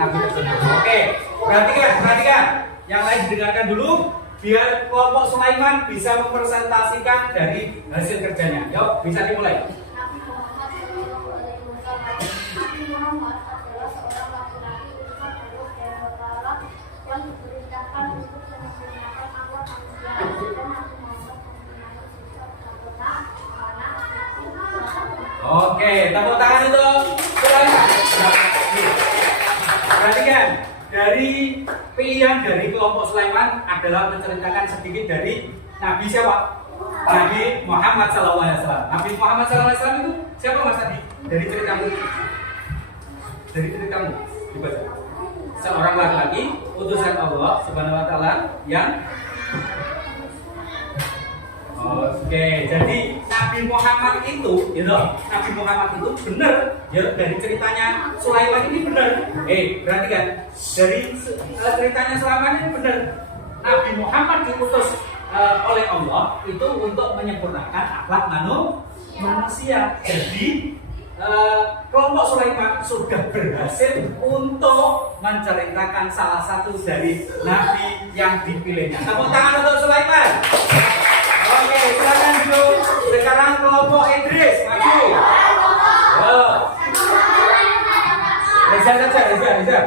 nabi tersebut. Oke, perhatikan. Yang lain didengarkan dulu. Biar kelompok Sulaiman bisa mempresentasikan dari hasil kerjanya. Yuk, bisa dimulai. Nabi Muhammad adalah seorang laki-laki utusan Allah dan Ta'ala yang diperintahkan untuk menyempurnakan akhlak manusia. Dan Nabi Muhammad menggunakan sifat sempurna, amanah, Oke, tepuk tangan untuk Sulaiman. Perhatikan, dari pilihan dari kelompok Sulaiman adalah menceritakan sedikit dari Nabi siapa? Nabi Muhammad SAW. Nabi Muhammad SAW itu siapa, Mas tadi? Dari ceritamu. Dibaca. Seorang laki-laki utusan Allah Subhanahu wa taala yang Oke, jadi Nabi Muhammad itu, Nabi Muhammad itu benar, ya dari ceritanya Sulaiman ini benar. Berarti kan dari ceritanya Sulaiman ini benar. Nabi Muhammad diutus oleh Allah itu untuk menyempurnakan akhlak manusia. Jadi kelompok Sulaiman sudah berhasil untuk menceritakan salah satu dari nabi yang dipilihnya. Tepuk tangan untuk Sulaiman. Oke, silakan dulu. Sekarang kelompok Idris maju. Reza maju.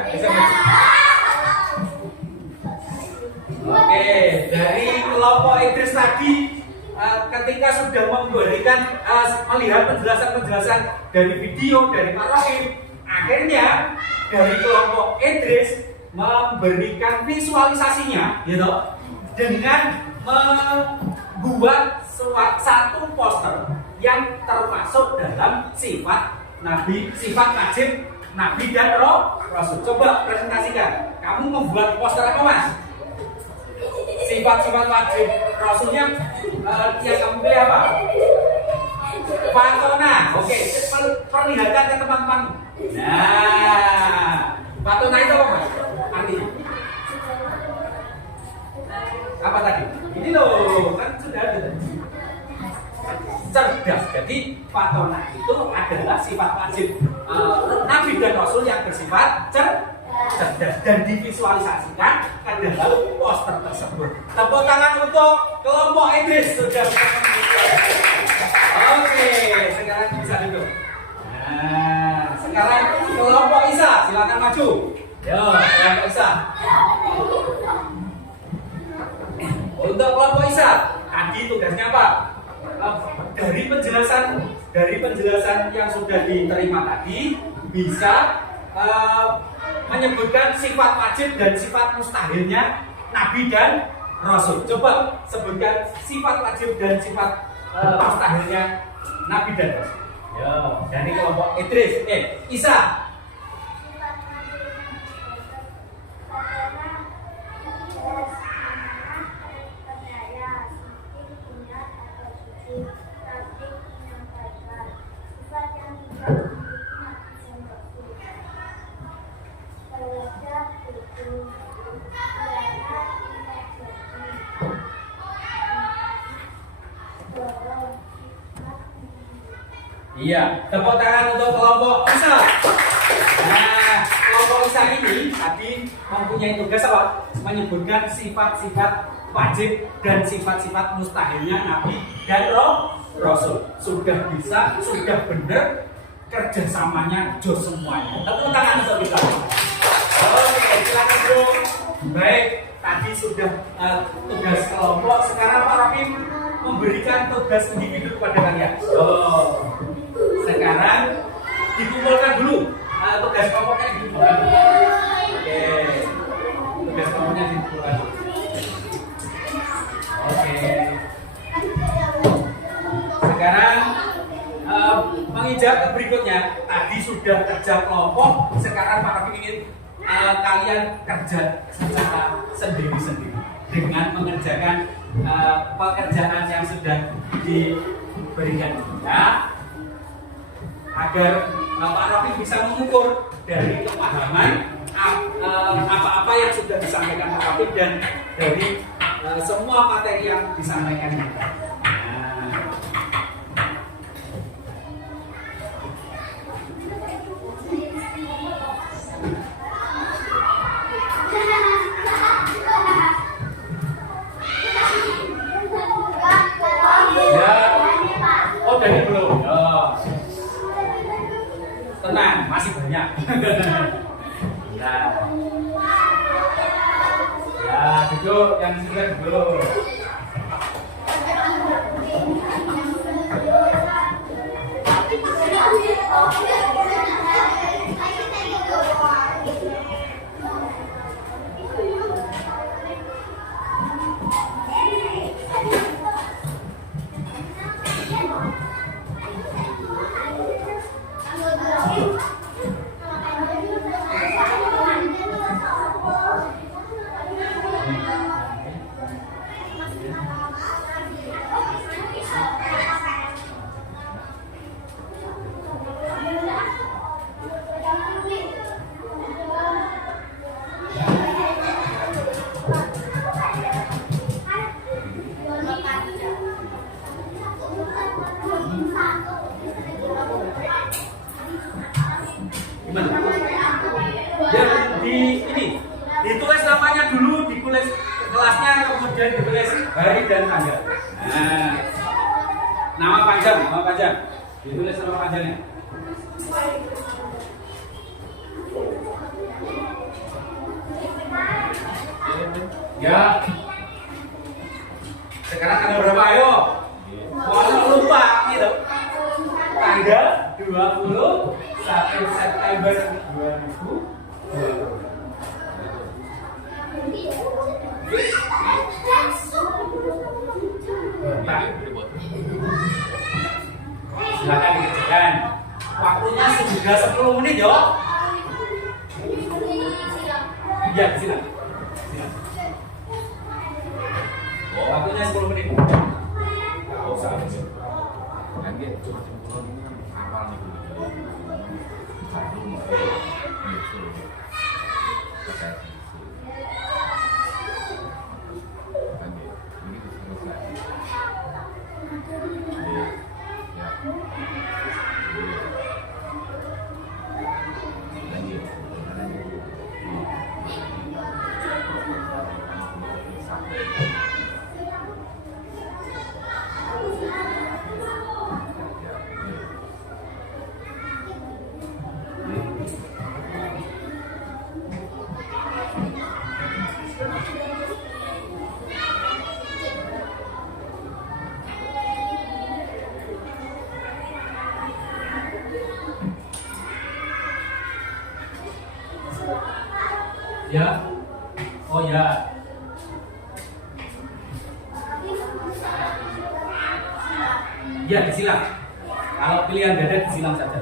Oke, dari kelompok Idris tadi ketika sudah melihat penjelasan dari video dari Pak Rahim, akhirnya dari kelompok Idris memberikan visualisasinya, dengan membuat satu poster yang termasuk dalam sifat Nabi, sifat wajib Nabi dan Rasul. Coba presentasikan. Kamu membuat poster apa, Mas? Sifat-sifat wajib Rasulnya yang kamu pilih apa? Fatona. Oke, perlihatkan ke teman-teman. Nah, Fatona itu apa, Mas? Artinya apa tadi? Ini loh, kan sudah ada. Cerdas. Jadi Fatona itu adalah sifat wajib Nabi dan Rasul yang bersifat cerdas dan divisualisasikan ke dalam poster tersebut. Tepuk tangan untuk kelompok Idris sudah. Oke, sekarang bisa duduk. Nah, sekarang kelompok Isa, silakan maju. Yo, kelompok Isa. Untuk kelompok Isa, tadi tugasnya apa? Dari penjelasan yang sudah diterima tadi bisa menyebutkan sifat wajib dan sifat mustahilnya Nabi dan Rasul. Coba sebutkan sifat wajib dan sifat mustahilnya Nabi dan Rasul. Ya, dari kelompok Idris. Isa. Iya, tepuk tangan untuk kelompok Isa. Nah, kelompok Isa ini tadi mempunyai tugas apa? Menyebutkan sifat-sifat wajib dan sifat-sifat mustahilnya Nabi dan Rasul. Sudah bisa, sudah benar, kerjasamanya jos semuanya. Tepuk tangan untuk kita. Oke, silakan bro. Baik, tadi sudah tugas kelompok. Sekarang Pak Rahim memberikan tugas individu kepada kalian. Sekarang dikumpulkan dulu tugas kelompoknya dikumpulkan dulu. Oke, tugas kelompoknya dikumpulkan dulu. Oke. ada kelompok, sekarang Pak Rafi ingin kalian kerja secara sendiri-sendiri dengan mengerjakan pekerjaan yang sudah diberikan ya, agar Pak Rafi bisa mengukur dari pemahaman apa-apa yang sudah disampaikan Pak Rafi dan dari semua materi yang disampaikan kita. Dari belum? Oh. Tenang, masih banyak. Ya, duduk yang sudah duduk. Ditulis namanya dulu, ditulis kelasnya, kemudian ditulis hari dan tanggal. Nah, nama panjang, ditulis nama panjangnya. Ya. Sekarang ada berapa? Ayo. Kalau lupa gitu. Tanggal 21 September 2020. Silakan dikerjakan. Waktunya sudah 10 menit yo. Iya, silakan. Waktunya 10 menit. Enggak usah. Nanti cuma ini kan awal nih. Ya, oh ya. Ya, disilang. Kalau pilihan ganda disilang saja.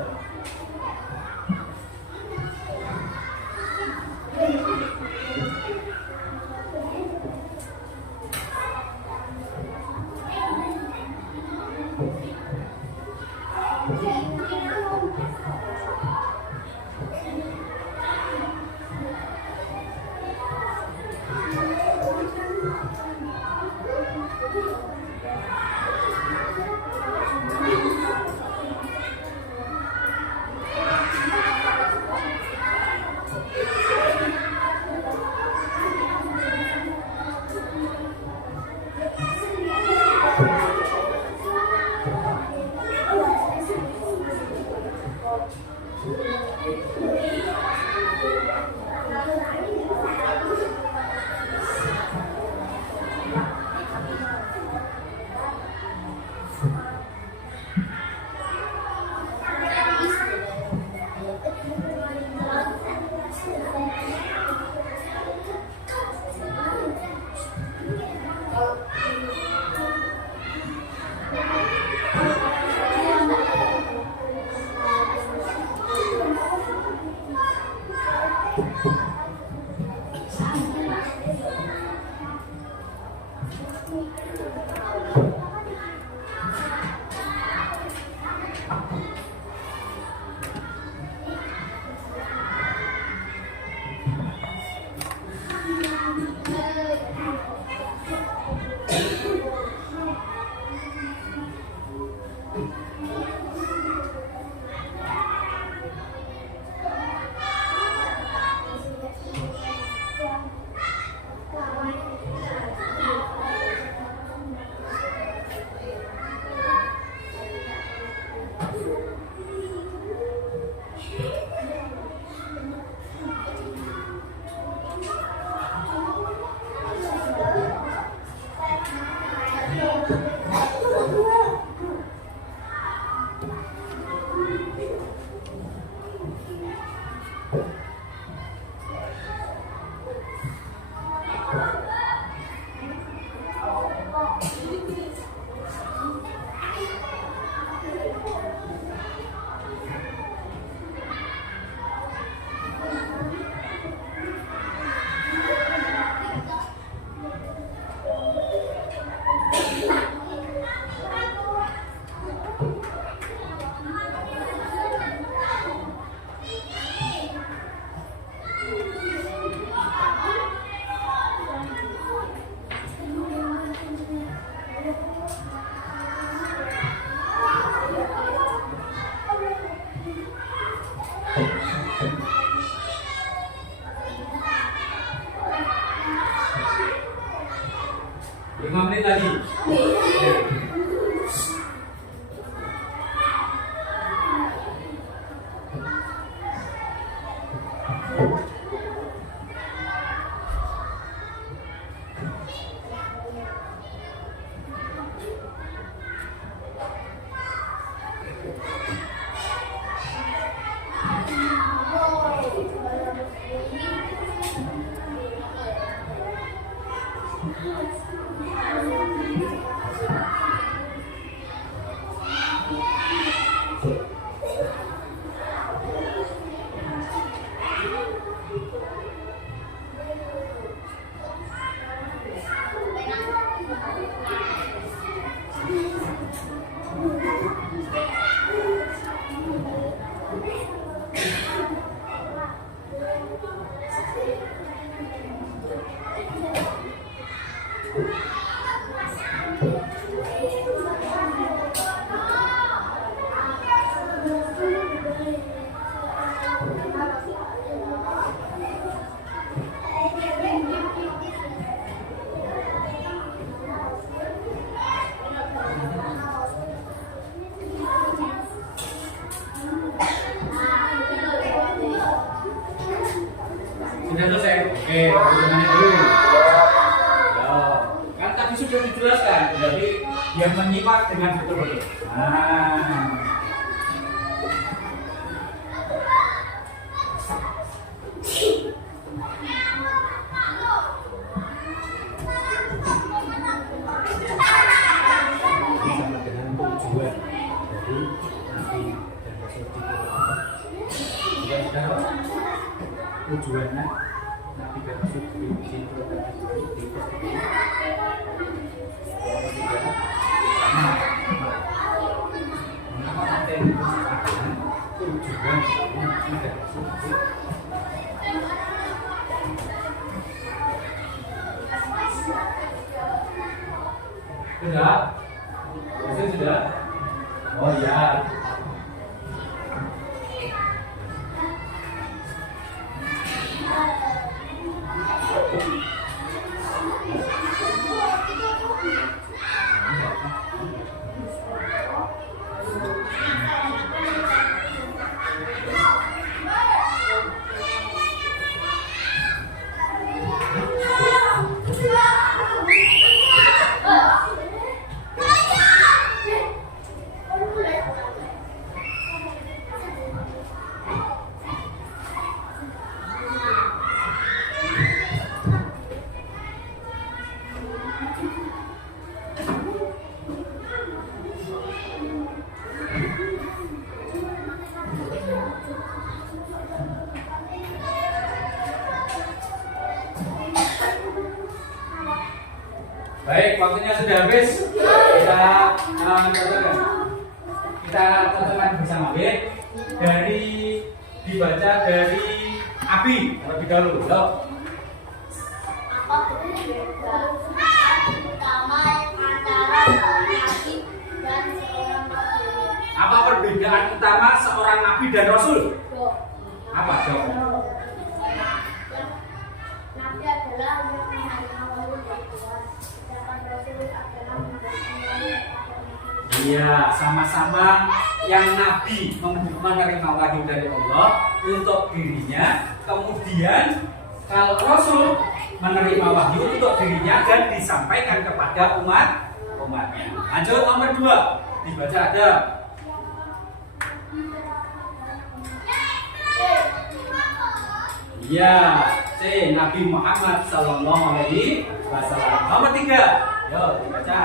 5 menit lagi. Sudah selesai? Oke, perhitungannya dulu. Ya, kan tadi sudah dijelaskan, jadi dia menyimak dengan betul-betul. Nah. Sama dengan tujuan dari Nabi dan Rasul tujuannya Nabi dan Rasul dibikin mengapa ada yang tujuan Nabi dan Rasul sudah? Sudah? Oh ya. Baik, waktunya sudah habis. Kita tonton bersama. Dibaca dari Abi terlebih dahulu. Yuk. Apa perbedaan utama antara seorang nabi dan seorang rasul? Apa perbedaan utama seorang nabi dan rasul? Apa jawab? Nabi adalah yang menerima wahyu dari Tuhan, sedangkan rasul adalah menerima wahyu. Iya, sama-sama yang nabi menerima wahyu dari Allah untuk dirinya, kemudian kalau rasul menerima wahyu untuk dirinya dan disampaikan kepada umatnya. Lanjut nomor 2, dibaca ada. Iya, C. Nabi Muhammad Sallallahu Alaihi Wasallam. Nomor 3, yuk dibaca.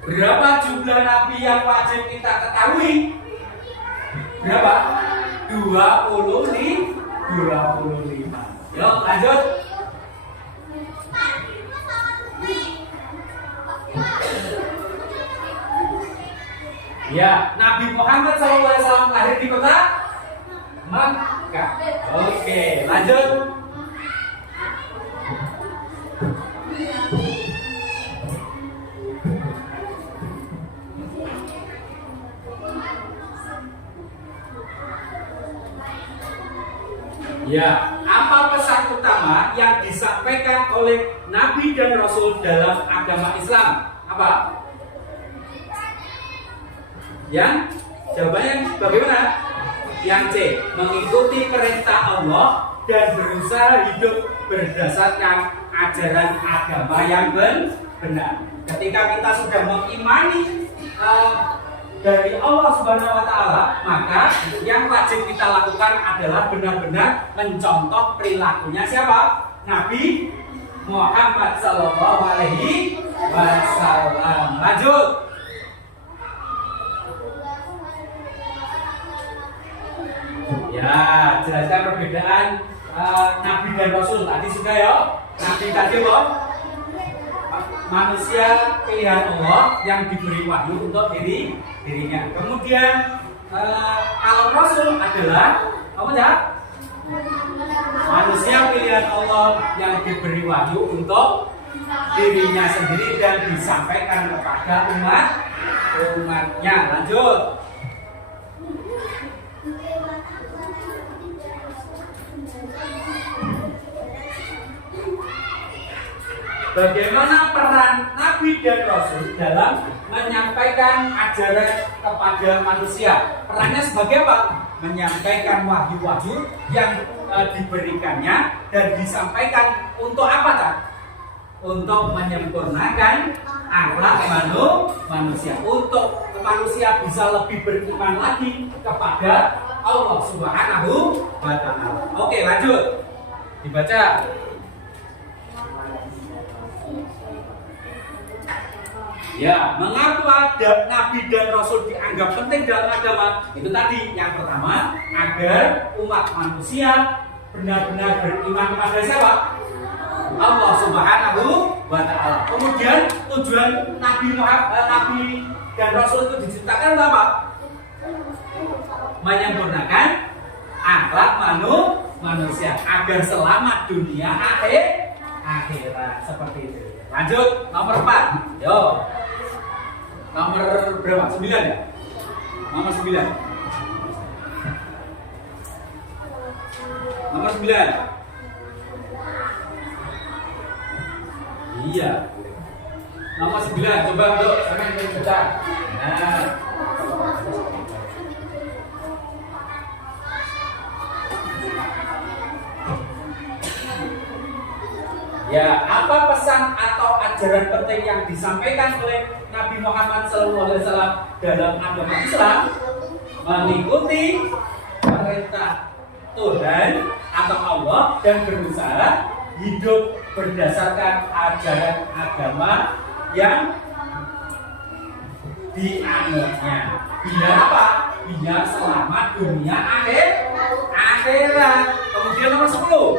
Berapa jumlah nabi yang wajib kita ketahui? Berapa? 25. Yuk lanjut. Ya, Nabi Muhammad SAW lahir di kota Makkah. Oke, lanjut. Ya, apa pesan utama yang disampaikan oleh Nabi dan Rasul dalam agama Islam? Apa? Yang jawabannya bagaimana? Yang C, mengikuti perintah Allah dan berusaha hidup berdasarkan ajaran agama yang benar. Ketika kita sudah mengimani dari Allah Subhanahu wa Ta'ala, maka yang wajib kita lakukan adalah benar-benar mencontoh perilakunya siapa? Nabi Muhammad Sallallahu Alaihi Wasallam. Lanjut. Ya, jelaskan perbedaan Nabi dan Rasul. Tadi sudah ya. Nabi tadi loh, manusia pilihan Allah yang diberi wahyu untuk dirinya. Kemudian kalau Rasul adalah apa ya? Manusia pilihan Allah yang diberi wahyu untuk dirinya sendiri dan disampaikan kepada umatnya. Lanjut. Bagaimana peran Nabi dan Rasul dalam menyampaikan ajaran kepada manusia? Perannya sebagai apa? Menyampaikan wahyu-wahyu yang diberikannya dan disampaikan untuk apa tak? Untuk menyempurnakan akhlak manusia, untuk manusia bisa lebih beriman lagi kepada Allah Subhanahu wa Ta'ala. Oke, lanjut. Dibaca. Ya, mengapa Nabi dan Rasul dianggap penting dalam agama? Itu tadi, yang pertama, agar umat manusia benar-benar beriman kepada siapa? Allah Subhanahu wa Ta'ala. Kemudian tujuan Nabi dan Rasul itu diciptakan apa? Menyempurnakan akhlak manusia agar selamat dunia akhirat, seperti itu. Lanjut, nomor 4. Yo. Nomor berapa? 9 ya? Nomor 9. Nomor 9. Iya. Nomor 9. Coba dok, sama yang kita. Nah. Ya, apa pesan atau ajaran penting yang disampaikan oleh Nabi Muhammad SAW dalam agama Islam? Mengikuti perintah Tuhan atau Allah dan berusaha hidup berdasarkan ajaran agama yang dianutnya. Biar apa? Biar selamat dunia akhirat. Kemudian nomor 10.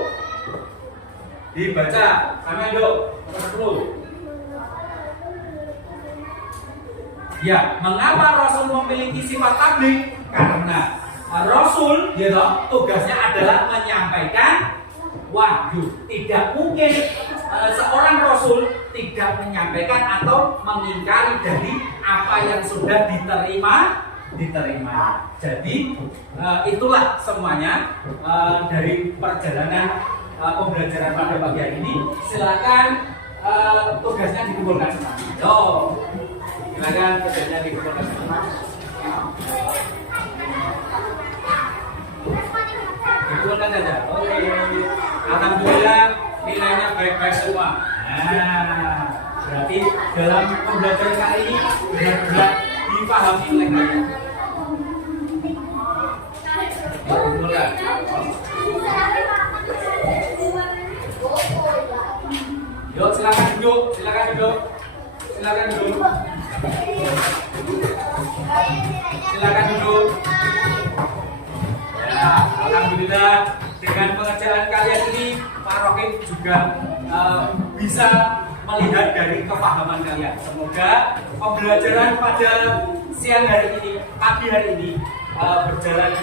Dibaca sama Indo, nomor 10. Ya, mengapa Rasul memiliki sifat tabligh? Karena Rasul, tugasnya adalah menyampaikan wahyu. Tidak mungkin seorang Rasul tidak menyampaikan atau mengingkari dari apa yang sudah diterima. Jadi itulah semuanya dari perjalanan pembelajaran pada pagi hari ini. Silakan tugasnya dikumpulkan semua. Yo, silakan tugasnya dikumpulkan semua. Dikumpulkan saja. Oke. Alhamdulillah nilainya baik-baik semua. Nah, berarti dalam pembelajaran kali ini benar-benar dipahami oleh kalian. Dikumpulkan. Yo, silakan duduk. Ya, alhamdulillah dengan pengerjaan kalian ini Pak Rohim juga bisa melihat dari kepahaman kalian. Semoga pembelajaran pada siang hari ini, pagi hari ini berjalan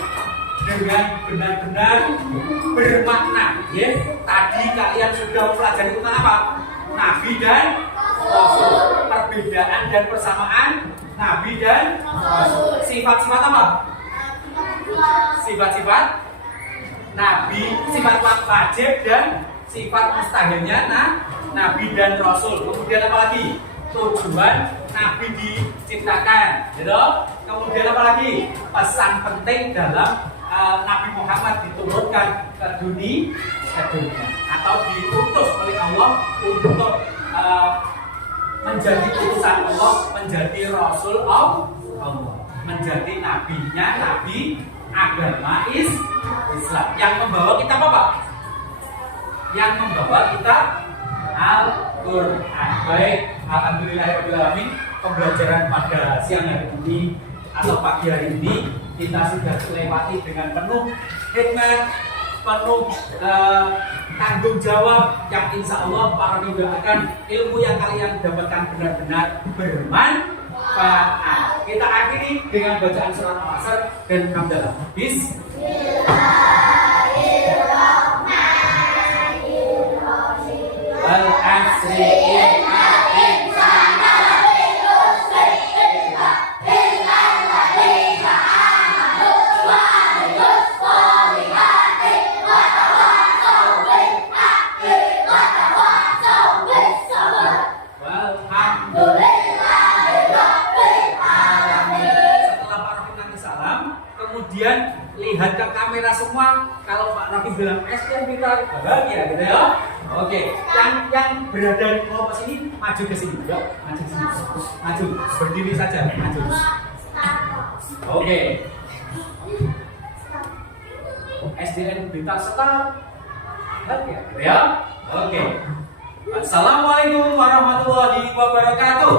dengan benar-benar bermakna. Ya, tadi kalian sudah mempelajari tentang apa? Nabi dan Rasul, perbedaan dan persamaan Nabi dan Rasul. Sifat-sifat apa? Sifat-sifat Nabi, sifat wajib dan sifat mustahilnya Nabi dan Rasul. Kemudian apa lagi? Tujuan Nabi diciptakan, gitu. Kemudian apa lagi? Pesan penting dalam Nabi Muhammad diturunkan ke dunia atau diutus oleh Allah untuk menjadi utusan Allah, menjadi Rasul Allah, menjadi nabinya, nabi agama Islam. Yang membawa kita apa, Pak? Yang membawa kita Al-Quran. Baik, alhamdulillahirobbilalamin, pembelajaran pada siang hari ini atau pagi hari ini kita sudah lewati dengan penuh hikmat, penuh tanggung jawab yang insya Allah para juga akan ilmu yang kalian dapatkan benar-benar bermanfaat. Kita akhiri dengan bacaan surat Al-Asr dan hamdalah. Bismillahirrahmanirrahim. Al-Asri. Kemudian lihat ke kamera semua. Kalau Pak Rafi bilang SDM kita bahagia, gitu ya. Oke, yang berada di kelompok sini maju ke sini, yuk, maju ke sini, maju, berdiri saja, maju. Oke. SDM kita start, bahagia, gitu ya. Oke. Assalamualaikum warahmatullahi wabarakatuh.